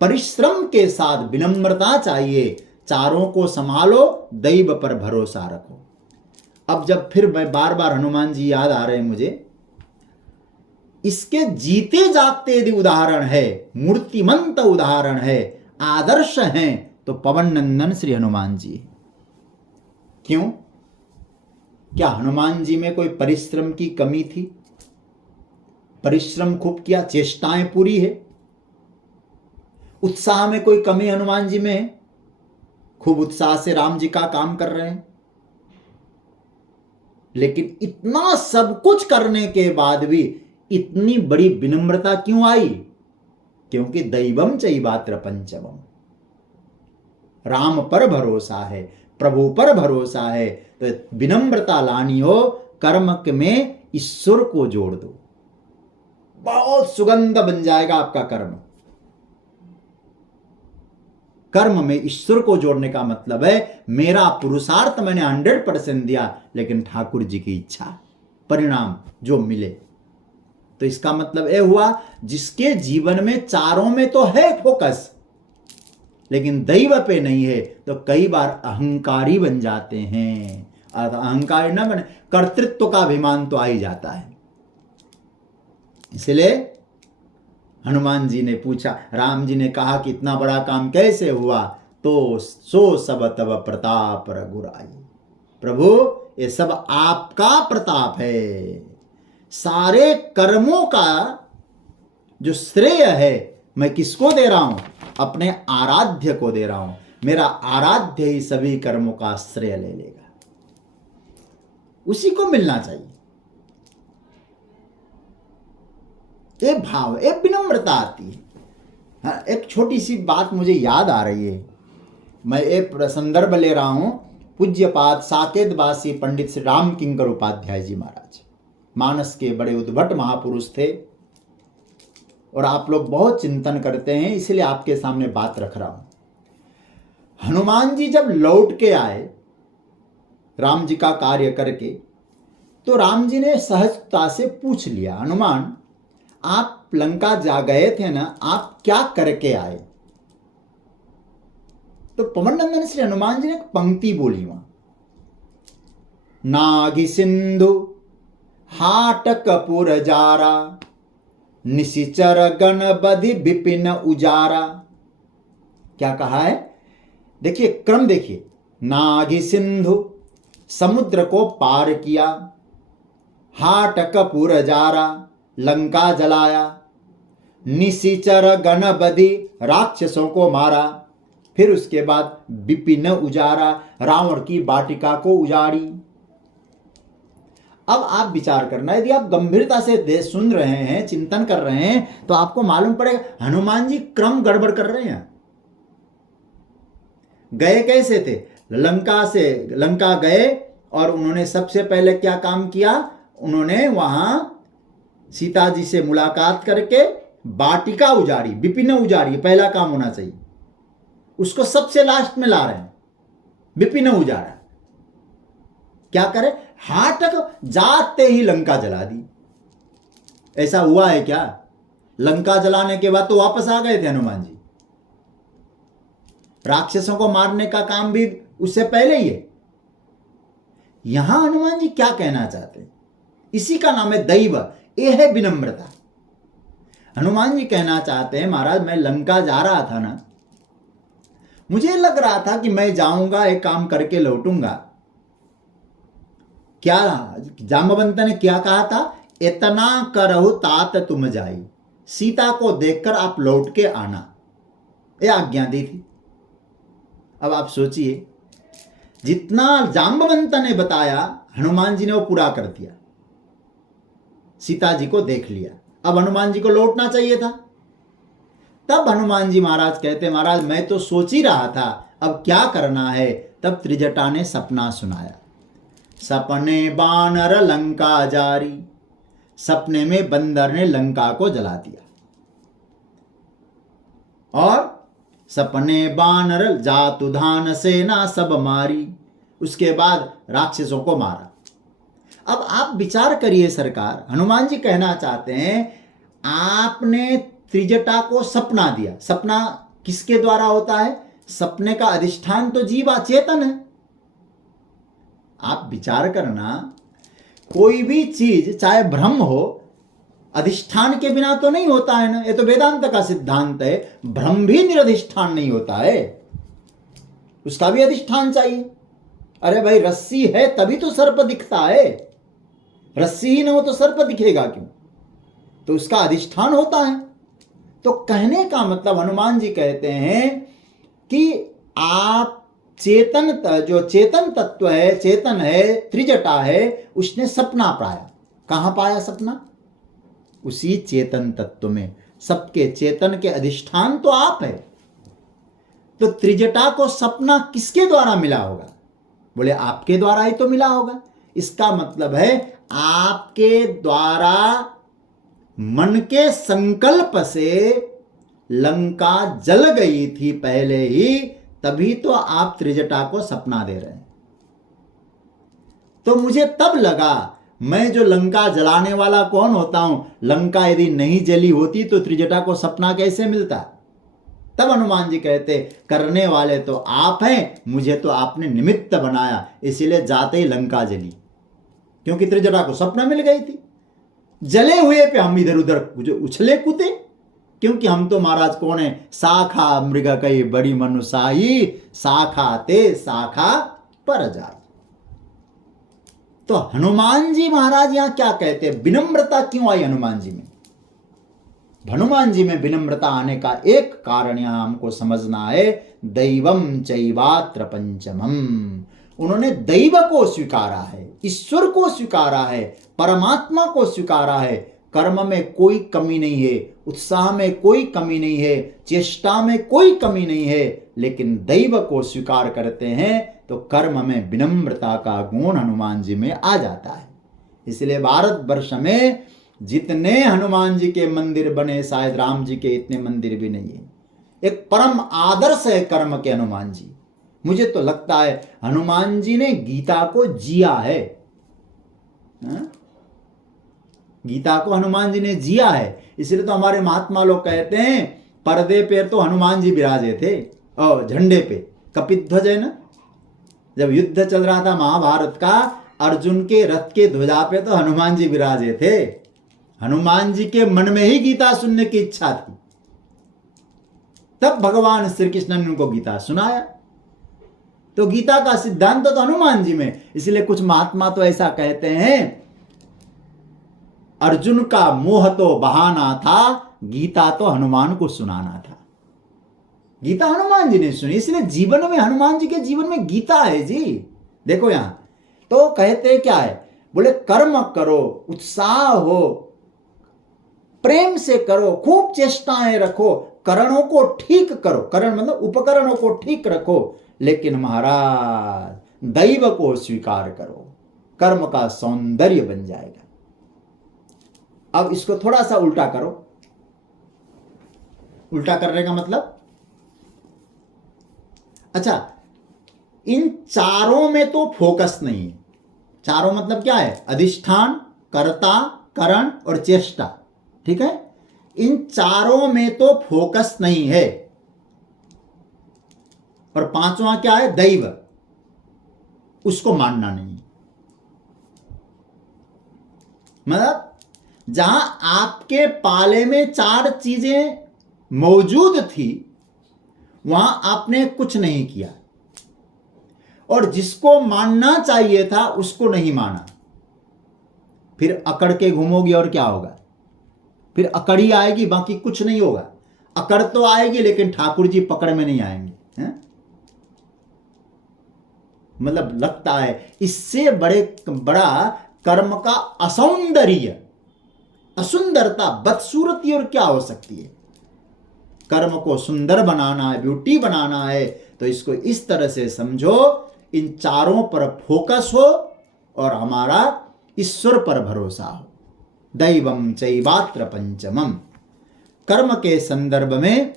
परिश्रम के साथ विनम्रता चाहिए। 4 को संभालो, दैव पर भरोसा रखो। अब जब फिर बार बार हनुमान जी याद आ रहे हैं मुझे, इसके जीते जागते यदि उदाहरण है, मूर्तिमंत उदाहरण है, आदर्श हैं, तो पवन नंदन श्री हनुमान जी। क्यों? क्या हनुमान जी में कोई परिश्रम की कमी थी? परिश्रम खूब किया, चेष्टाएं पूरी है। उत्साह में कोई कमी हनुमान जी में है? खूब उत्साह से राम जी का काम कर रहे हैं। लेकिन इतना सब कुछ करने के बाद भी इतनी बड़ी विनम्रता क्यों आई? क्योंकि दैवम चैवात्र पंचमम, राम पर भरोसा है, प्रभु पर भरोसा है। तो विनम्रता लानी हो, कर्म में ईश्वर को जोड़ दो, बहुत सुगंध बन जाएगा आपका कर्म। कर्म में ईश्वर को जोड़ने का मतलब है मेरा पुरुषार्थ मैंने 100% दिया, लेकिन ठाकुर जी की इच्छा, परिणाम जो मिले। तो इसका मतलब यह हुआ जिसके जीवन में 4 में तो है फोकस, लेकिन दैव पे नहीं है, तो कई बार अहंकारी बन जाते हैं। अहंकार न बने, कर्तृत्व का अभिमान तो आ ही जाता है। इसलिए हनुमान जी ने पूछा, राम जी ने कहा कि इतना बड़ा काम कैसे हुआ? तो सो सब तब प्रताप रघुराई। प्रभु ये सब आपका प्रताप है। सारे कर्मों का जो श्रेय है मैं किसको दे रहा हूं? अपने आराध्य को दे रहा हूं। मेरा आराध्य ही सभी कर्मों का श्रेय ले लेगा, उसी को मिलना चाहिए। एक भाव, एक विनम्रता आती है। हाँ, एक छोटी सी बात मुझे याद आ रही है। मैं एक संदर्भ ले रहा हूं, पूज्यपाद साकेतवासी पंडित श्री राम किंकर उपाध्याय जी महाराज, मानस के बड़े उद्भट महापुरुष थे और आप लोग बहुत चिंतन करते हैं, इसलिए आपके सामने बात रख रहा हूं। हनुमान जी जब लौट के आए राम जी का कार्य करके, तो राम जी ने सहजता से पूछ लिया, हनुमान आप लंका जा गए थे ना, आप क्या करके आए? तो पवन नंदन श्री हनुमान जी ने एक पंक्ति बोली वहां, नागि सिंधु हाट कपूर जारा, निशिचर गण बधि विपिन उजारा। क्या कहा है? देखिए क्रम देखिए, नागि सिंधु समुद्र को पार किया, हाट कपूर जारा लंका जलाया, निशिचर गण बधि राक्षसों को मारा, फिर उसके बाद विपिन उजारा रावण की वाटिका को उजाड़ी। अब आप विचार करना, यदि आप गंभीरता से सुन रहे हैं, चिंतन कर रहे हैं, तो आपको मालूम पड़ेगा हनुमान जी क्रम गड़बड़ कर रहे हैं। गए कैसे थे? लंका गए और उन्होंने सबसे पहले क्या काम किया? उन्होंने वहां सीता जी से मुलाकात करके वाटिका उजाड़ी, विपिन उजाड़ी, पहला काम होना चाहिए। उसको सबसे लास्ट में ला रहे हैं, विपिन उजाड़ा। क्या करे? हाटक जाते ही लंका जला दी। ऐसा हुआ है क्या? लंका जलाने के बाद तो वापस आ गए थे हनुमान जी। राक्षसों को मारने का काम भी उससे पहले ही है। यहां हनुमान जी क्या कहना चाहते हैं? इसी का नाम है दैव, यह है विनम्रता। हनुमान जी कहना चाहते हैं, महाराज मैं लंका जा रहा था ना, मुझे लग रहा था कि मैं जाऊंगा, एक काम करके लौटूंगा। क्या जाम्बवंत ने क्या कहा था? इतना करहु तात तुम जाई, सीता को देखकर आप लौट के आना, यह आज्ञा दी थी। अब आप सोचिए, जितना जाम्बवंत ने बताया हनुमान जी ने वो पूरा कर दिया, सीता जी को देख लिया। अब हनुमान जी को लौटना चाहिए था। तब हनुमान जी महाराज कहते, महाराज मैं तो सोच ही रहा था अब क्या करना है। तब त्रिजटा ने सपना सुनाया, सपने बानर लंका जारी, सपने में बंदर ने लंका को जला दिया। और सपने बानर जातु धान सेना सब मारी, उसके बाद राक्षसों को मारा। अब आप विचार करिए सरकार, हनुमान जी कहना चाहते हैं आपने त्रिजटा को सपना दिया। सपना किसके द्वारा होता है? सपने का अधिष्ठान तो जीवा चेतन है। आप विचार करना, कोई भी चीज चाहे भ्रम हो, अधिष्ठान के बिना तो नहीं होता है ना। ये तो वेदांत का सिद्धांत है, भ्रम भी निरधिष्ठान नहीं होता है, उसका भी अधिष्ठान चाहिए। अरे भाई रस्सी है तभी तो सर्प दिखता है, रस्सी ही न हो तो सर्प दिखेगा क्यों? तो उसका अधिष्ठान होता है। तो कहने का मतलब हनुमान जी कहते हैं कि आप चेतन, जो चेतन तत्व है, चेतन है, त्रिजटा है, उसने सपना पाया। कहां पाया सपना? उसी चेतन तत्व में। सबके चेतन के अधिष्ठान तो आप है। तो त्रिजटा को सपना किसके द्वारा मिला होगा? बोले आपके द्वारा ही तो मिला होगा। इसका मतलब है आपके द्वारा मन के संकल्प से लंका जल गई थी पहले ही, तभी तो आप त्रिजटा को सपना दे रहे हैं। तो मुझे तब लगा, मैं जो लंका जलाने वाला कौन होता हूं? लंका यदि नहीं जली होती तो त्रिजटा को सपना कैसे मिलता? तब हनुमान जी कहते, करने वाले तो आप हैं, मुझे तो आपने निमित्त बनाया, इसीलिए जाते ही लंका जली। क्योंकि त्रिजटा को स्वप्न मिल गई थी। जले हुए पे हम इधर उधर उछले कूदे, क्योंकि हम तो महाराज कौन है, शाखा मृग कई बड़ी मनुषाई, शाखा ते शाखा पर जाई। तो हनुमान जी महाराज यहां क्या कहते हैं, विनम्रता क्यों आई हनुमान जी में? हनुमान जी में विनम्रता आने का एक कारण यहां हमको समझना है, दैवम चैवात्र पंचमम। उन्होंने दैव को स्वीकारा है, ईश्वर को स्वीकारा है, परमात्मा को स्वीकारा है। कर्म में कोई कमी नहीं है, उत्साह में कोई कमी नहीं है, चेष्टा में कोई कमी नहीं है, लेकिन दैव को स्वीकार करते हैं तो कर्म में विनम्रता का गुण हनुमान जी में आ जाता है। इसलिए भारतवर्ष में जितने हनुमान जी के मंदिर बने, शायद राम जी के इतने मंदिर भी नहीं है। एक परम आदर्श है कर्म के हनुमान जी। मुझे तो लगता है हनुमान जी ने गीता को जिया है। गीता को हनुमान जी ने जिया है। इसलिए तो हमारे महात्मा लोग कहते हैं पर्दे पे तो हनुमान जी विराजे थे, और झंडे पे कपिध्वज है ना, जब युद्ध चल रहा था महाभारत का, अर्जुन के रथ के ध्वजा पे तो हनुमान जी विराजे थे। हनुमान जी के मन में ही गीता सुनने की इच्छा थी, तब भगवान श्री कृष्ण ने उनको गीता सुनाया। तो गीता का सिद्धांत तो हनुमान जी में। इसलिए कुछ महात्मा तो ऐसा कहते हैं, अर्जुन का मोह तो बहाना था, गीता तो हनुमान को सुनाना था। गीता हनुमान जी ने सुनी, इसलिए जीवन में हनुमान जी के जीवन में गीता है जी। देखो यहां तो कहते क्या है, बोले कर्म करो, उत्साह हो, प्रेम से करो, खूब चेष्टाएं रखो, करणों को ठीक करो। करण मतलब उपकरणों को ठीक रखो, लेकिन महाराज दैव को स्वीकार करो, कर्म का सौंदर्य बन जाएगा। अब इसको थोड़ा सा उल्टा करो। उल्टा करने का मतलब, अच्छा इन चारों में तो फोकस नहीं है। चारों मतलब क्या है, अधिष्ठान, कर्ता, करण और चेष्टा, ठीक है। इन चारों में तो फोकस नहीं है। और पांचवा क्या है, दैव, उसको मानना नहीं। मतलब जहां आपके पाले में चार चीजें मौजूद थी, वहां आपने कुछ नहीं किया, और जिसको मानना चाहिए था उसको नहीं माना। फिर अकड़ के घूमोगी और क्या होगा, फिर अकड़ ही आएगी, बाकी कुछ नहीं होगा। अकड़ तो आएगी लेकिन ठाकुर जी पकड़ में नहीं आएंगे, हैं? मतलब लगता है इससे बड़ा कर्म का असौंदर्य, असुंदरता, बदसूरती और क्या हो सकती है। कर्म को सुंदर बनाना है, ब्यूटी बनाना है, तो इसको इस तरह से समझो, इन चारों पर फोकस हो और हमारा ईश्वर पर भरोसा हो। दैवम चैवात्र पंचमम। कर्म के संदर्भ में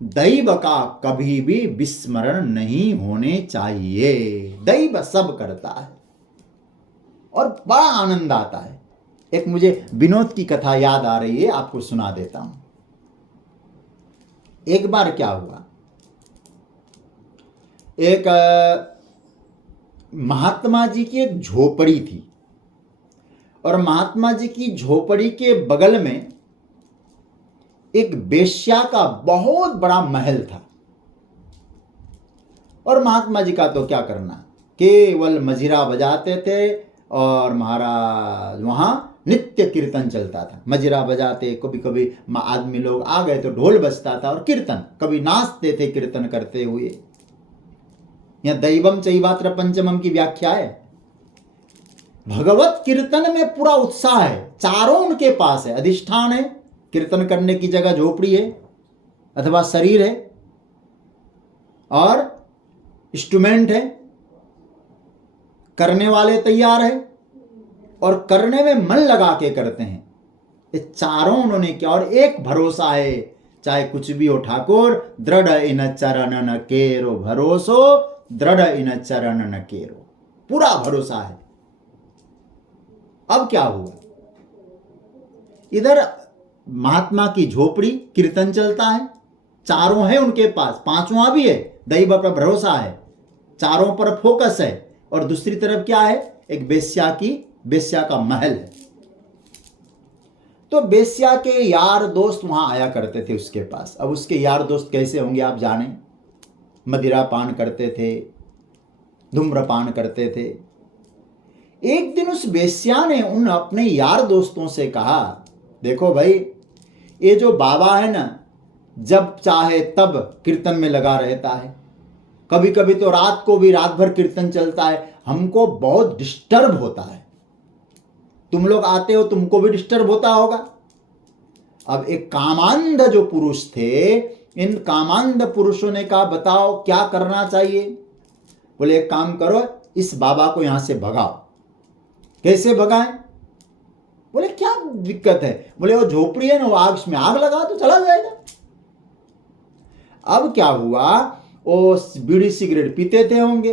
दैव का कभी भी विस्मरण नहीं होने चाहिए। दैव सब करता है और बड़ा आनंद आता है। एक मुझे विनोद की कथा याद आ रही है, आपको सुना देता हूं। एक बार क्या हुआ, एक महात्मा जी की एक झोपड़ी थी, और महात्मा जी की झोपड़ी के बगल में एक वेश्या का बहुत बड़ा महल था। और महात्मा जी का तो क्या करना, केवल मजीरा बजाते थे, और महाराज वहां नित्य कीर्तन चलता था। मजीरा बजाते, कभी कभी आदमी लोग आ गए तो ढोल बजता था और कीर्तन, कभी नाचते थे कीर्तन करते हुए। यह दैवम चैवात्र पंचमम की व्याख्या है। भगवत कीर्तन में पूरा उत्साह है, चारों उनके पास है। अधिष्ठान है, कीर्तन करने की जगह झोपड़ी है अथवा शरीर है, और इंस्ट्रूमेंट है, करने वाले तैयार है, और करने में मन लगा के करते हैं। ये चारों उन्होंने किया, और एक भरोसा है, चाहे कुछ भी हो ठाकुर, दृढ़ इन चरण न केरो भरोसो, दृढ़ इन चरण न केरो, पूरा भरोसा है। अब क्या हुआ, इधर महात्मा की झोपड़ी, कीर्तन चलता है, चारों है उनके पास, पांचवा भी है, दैव पर भरोसा है, चारों पर फोकस है, और दूसरी तरफ क्या है, एक वेश्या का महल है। तो वेश्या के यार दोस्त वहां आया करते थे उसके पास। अब उसके यार दोस्त कैसे होंगे आप जाने, मदिरा पान करते थे, धूम्रपान करते थे। एक दिन उस वेश्या ने उन अपने यार दोस्तों से कहा, देखो भाई, ये जो बाबा है ना, जब चाहे तब कीर्तन में लगा रहता है, कभी कभी तो रात को भी रात भर कीर्तन चलता है, हमको बहुत डिस्टर्ब होता है। तुम लोग आते हो, तुमको भी डिस्टर्ब होता होगा। अब एक कामांध जो पुरुष थे, इन कामांध पुरुषों ने कहा, बताओ क्या करना चाहिए। बोले एक काम करो, इस बाबा को यहां से भगाओ। कैसे भगाएं? बोले क्या दिक्कत है? बोले वो झोपड़ी है ना, वो आग में आग लगा तो चला जाएगा। अब क्या हुआ, वो बीड़ी सिगरेट पीते थे होंगे,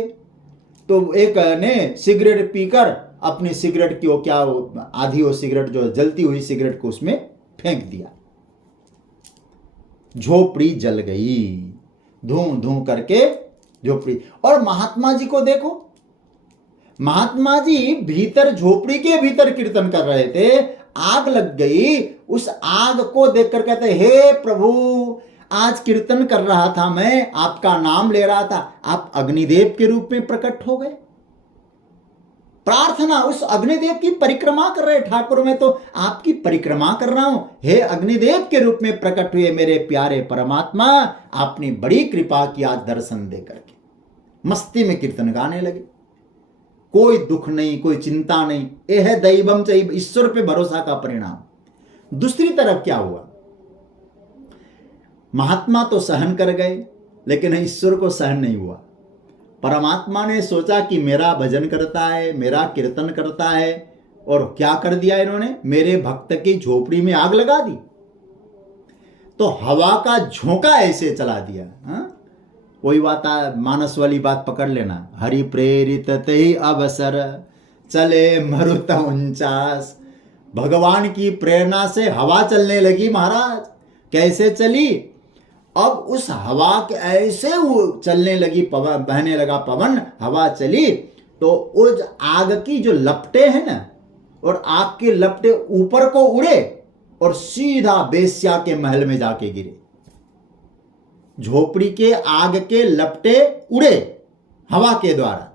तो एक ने सिगरेट पीकर अपनी सिगरेट की आधी वो सिगरेट जो जलती हुई सिगरेट को उसमें फेंक दिया, झोपड़ी जल गई, धूं धूं करके झोपड़ी। और महात्मा जी को देखो, महात्मा जी भीतर झोपड़ी के भीतर कीर्तन कर रहे थे, आग लग गई। उस आग को देखकर कहते, हे प्रभु, आज कीर्तन कर रहा था मैं, आपका नाम ले रहा था, आप अग्निदेव के रूप में प्रकट हो गए। प्रार्थना, उस अग्निदेव की परिक्रमा कर रहे, ठाकुर मैं तो आपकी परिक्रमा कर रहा हूं, हे अग्निदेव के रूप में प्रकट हुए मेरे प्यारे परमात्मा, आपने बड़ी कृपा की आज दर्शन दे करके। मस्ती में कीर्तन गाने लगे, कोई दुख नहीं, कोई चिंता नहीं। यह है दैवम चैव, ईश्वर पे भरोसा का परिणाम। दूसरी तरफ क्या हुआ, महात्मा तो सहन कर गए, लेकिन ईश्वर को सहन नहीं हुआ। परमात्मा ने सोचा कि मेरा भजन करता है, मेरा कीर्तन करता है, और क्या कर दिया इन्होंने, मेरे भक्त की झोपड़ी में आग लगा दी। तो हवा का झोंका ऐसे चला दिया। वही बात, मानस वाली बात पकड़ लेना, हरि प्रेरित ते अवसर चले मरुत 49। भगवान की प्रेरणा से हवा चलने लगी महाराज। कैसे चली? अब उस हवा के ऐसे वो चलने लगी, पवन बहने लगा, पवन हवा चली, तो उस आग की जो लपटे हैं ना, और आग के लपटे ऊपर को उड़े और सीधा वेश्या के महल में जाके गिरे। झोपड़ी के आग के लपटे उड़े हवा के द्वारा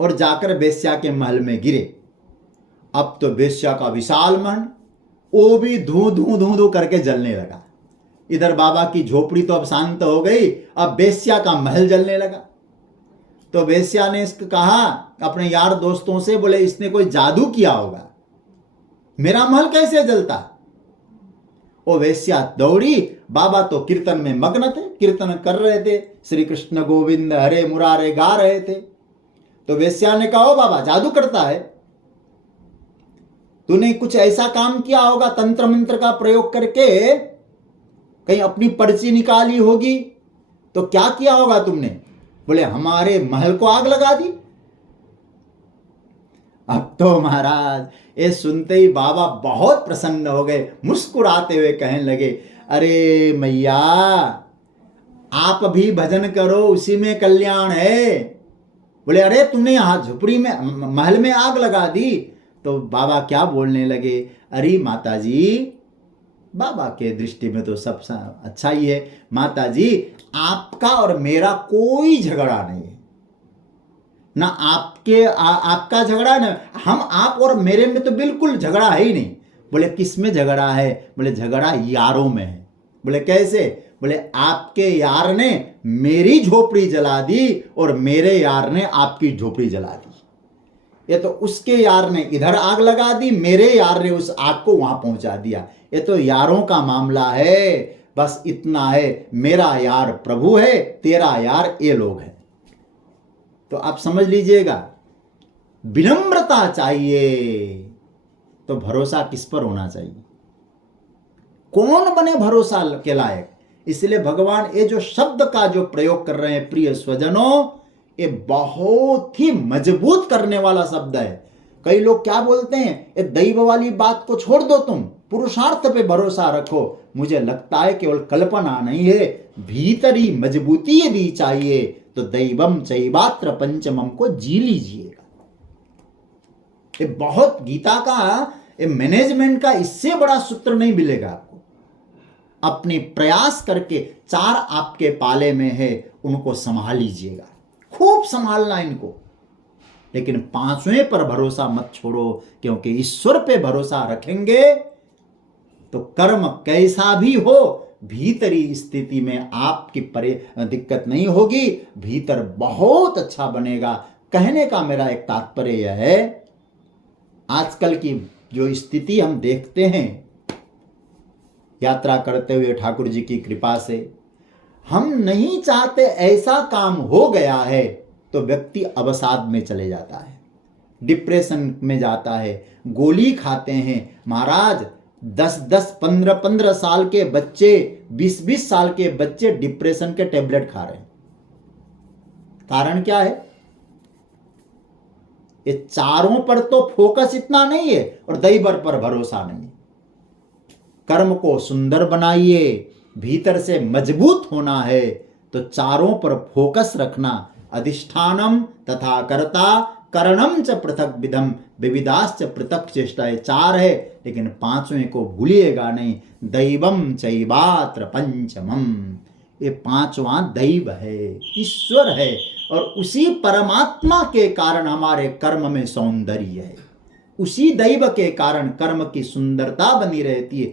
और जाकर वेश्या के महल में गिरे। अब तो वेश्या का विशाल महल, वो भी धू धू धू धू करके जलने लगा। इधर बाबा की झोपड़ी तो अब शांत हो गई, अब वेश्या का महल जलने लगा। तो वेश्या ने कहा अपने यार दोस्तों से, बोले इसने कोई जादू किया होगा, मेरा महल कैसे जलता। वो वेश्या दौड़ी, बाबा तो कीर्तन में मग्न थे, कीर्तन कर रहे थे, श्री कृष्ण गोविंद हरे मुरारे गा रहे थे। तो वेश्या ने कहा, ओ बाबा जादू करता है, तूने कुछ ऐसा काम किया होगा तंत्र मंत्र का प्रयोग करके, कहीं अपनी पर्ची निकाली होगी, तो क्या किया होगा तुमने। बोले हमारे महल को आग लगा दी। अब तो महाराज ये सुनते ही बाबा बहुत प्रसन्न हो गए, मुस्कुराते हुए कहने लगे, अरे मैया आप भी भजन करो, उसी में कल्याण है। बोले अरे तुमने यहाँ झोपड़ी में महल में आग लगा दी। तो बाबा क्या बोलने लगे, अरे माता जी, बाबा के दृष्टि में तो सब अच्छा ही है। माता जी आपका और मेरा कोई झगड़ा नहीं है, ना आपका झगड़ा, ना हम आप और मेरे में तो बिल्कुल झगड़ा है ही नहीं। बोले किस में झगड़ा है। बोले झगड़ा यारों में है। बोले कैसे। बोले आपके यार ने मेरी झोपड़ी जला दी और मेरे यार ने आपकी झोपड़ी जला दी। ये तो उसके यार ने इधर आग लगा दी, मेरे यार ने उस आग को वहां पहुंचा दिया। ये तो यारों का मामला है, बस इतना है, मेरा यार प्रभु है, तेरा यार ये लोग हैं। तो आप समझ लीजिएगा, विनम्रता चाहिए तो भरोसा किस पर होना चाहिए, कौन बने भरोसा के लायक। इसलिए भगवान ये जो शब्द का जो प्रयोग कर रहे हैं, प्रिय स्वजनों, ये बहुत ही मजबूत करने वाला शब्द है। कई लोग क्या बोलते हैं, ये दैव वाली बात को छोड़ दो, तुम पुरुषार्थ पे भरोसा रखो। मुझे लगता है केवल कल्पना नहीं है, भीतरी मजबूती यदि चाहिए तो दैवम चैवात्र पंचमम को जी लीजिएगा। ये बहुत गीता का ये मैनेजमेंट का इससे बड़ा सूत्र नहीं मिलेगा आपको। अपने प्रयास करके 4 आपके पाले में है, उनको संभाल लीजिएगा, खूब संभालना इनको। लेकिन 5वें पर भरोसा मत छोड़ो, क्योंकि ईश्वर पे भरोसा रखेंगे तो कर्म कैसा भी हो, भीतरी स्थिति में आपकी दिक्कत नहीं होगी, भीतर बहुत अच्छा बनेगा। कहने का मेरा एक तात्पर्य यह है, आजकल की जो स्थिति हम देखते हैं, यात्रा करते हुए ठाकुर जी की कृपा से हम नहीं चाहते ऐसा काम हो गया है तो व्यक्ति अवसाद में चले जाता है, डिप्रेशन में जाता है, गोली खाते हैं। महाराज 10-10, 15-15 साल के बच्चे, 20-20 साल के बच्चे डिप्रेशन के टेबलेट खा रहे हैं। कारण क्या है? ये चारों पर तो फोकस इतना नहीं है और दैवर पर भरोसा नहीं है। कर्म को सुंदर बनाइए, भीतर से मजबूत होना है तो चारों पर फोकस रखना। अधिष्ठानम तथा कर्ता करणम च पृथक विधम विविधाश्च पृथक चेष्टाएं 4 है, लेकिन 5वें को भूलिएगा नहीं, दैवम चैवात्र पंचमम। ये 5वां दैव है, ईश्वर है, और उसी परमात्मा के कारण हमारे कर्म में सौंदर्य है, उसी दैव के कारण कर्म की सुंदरता बनी रहती है।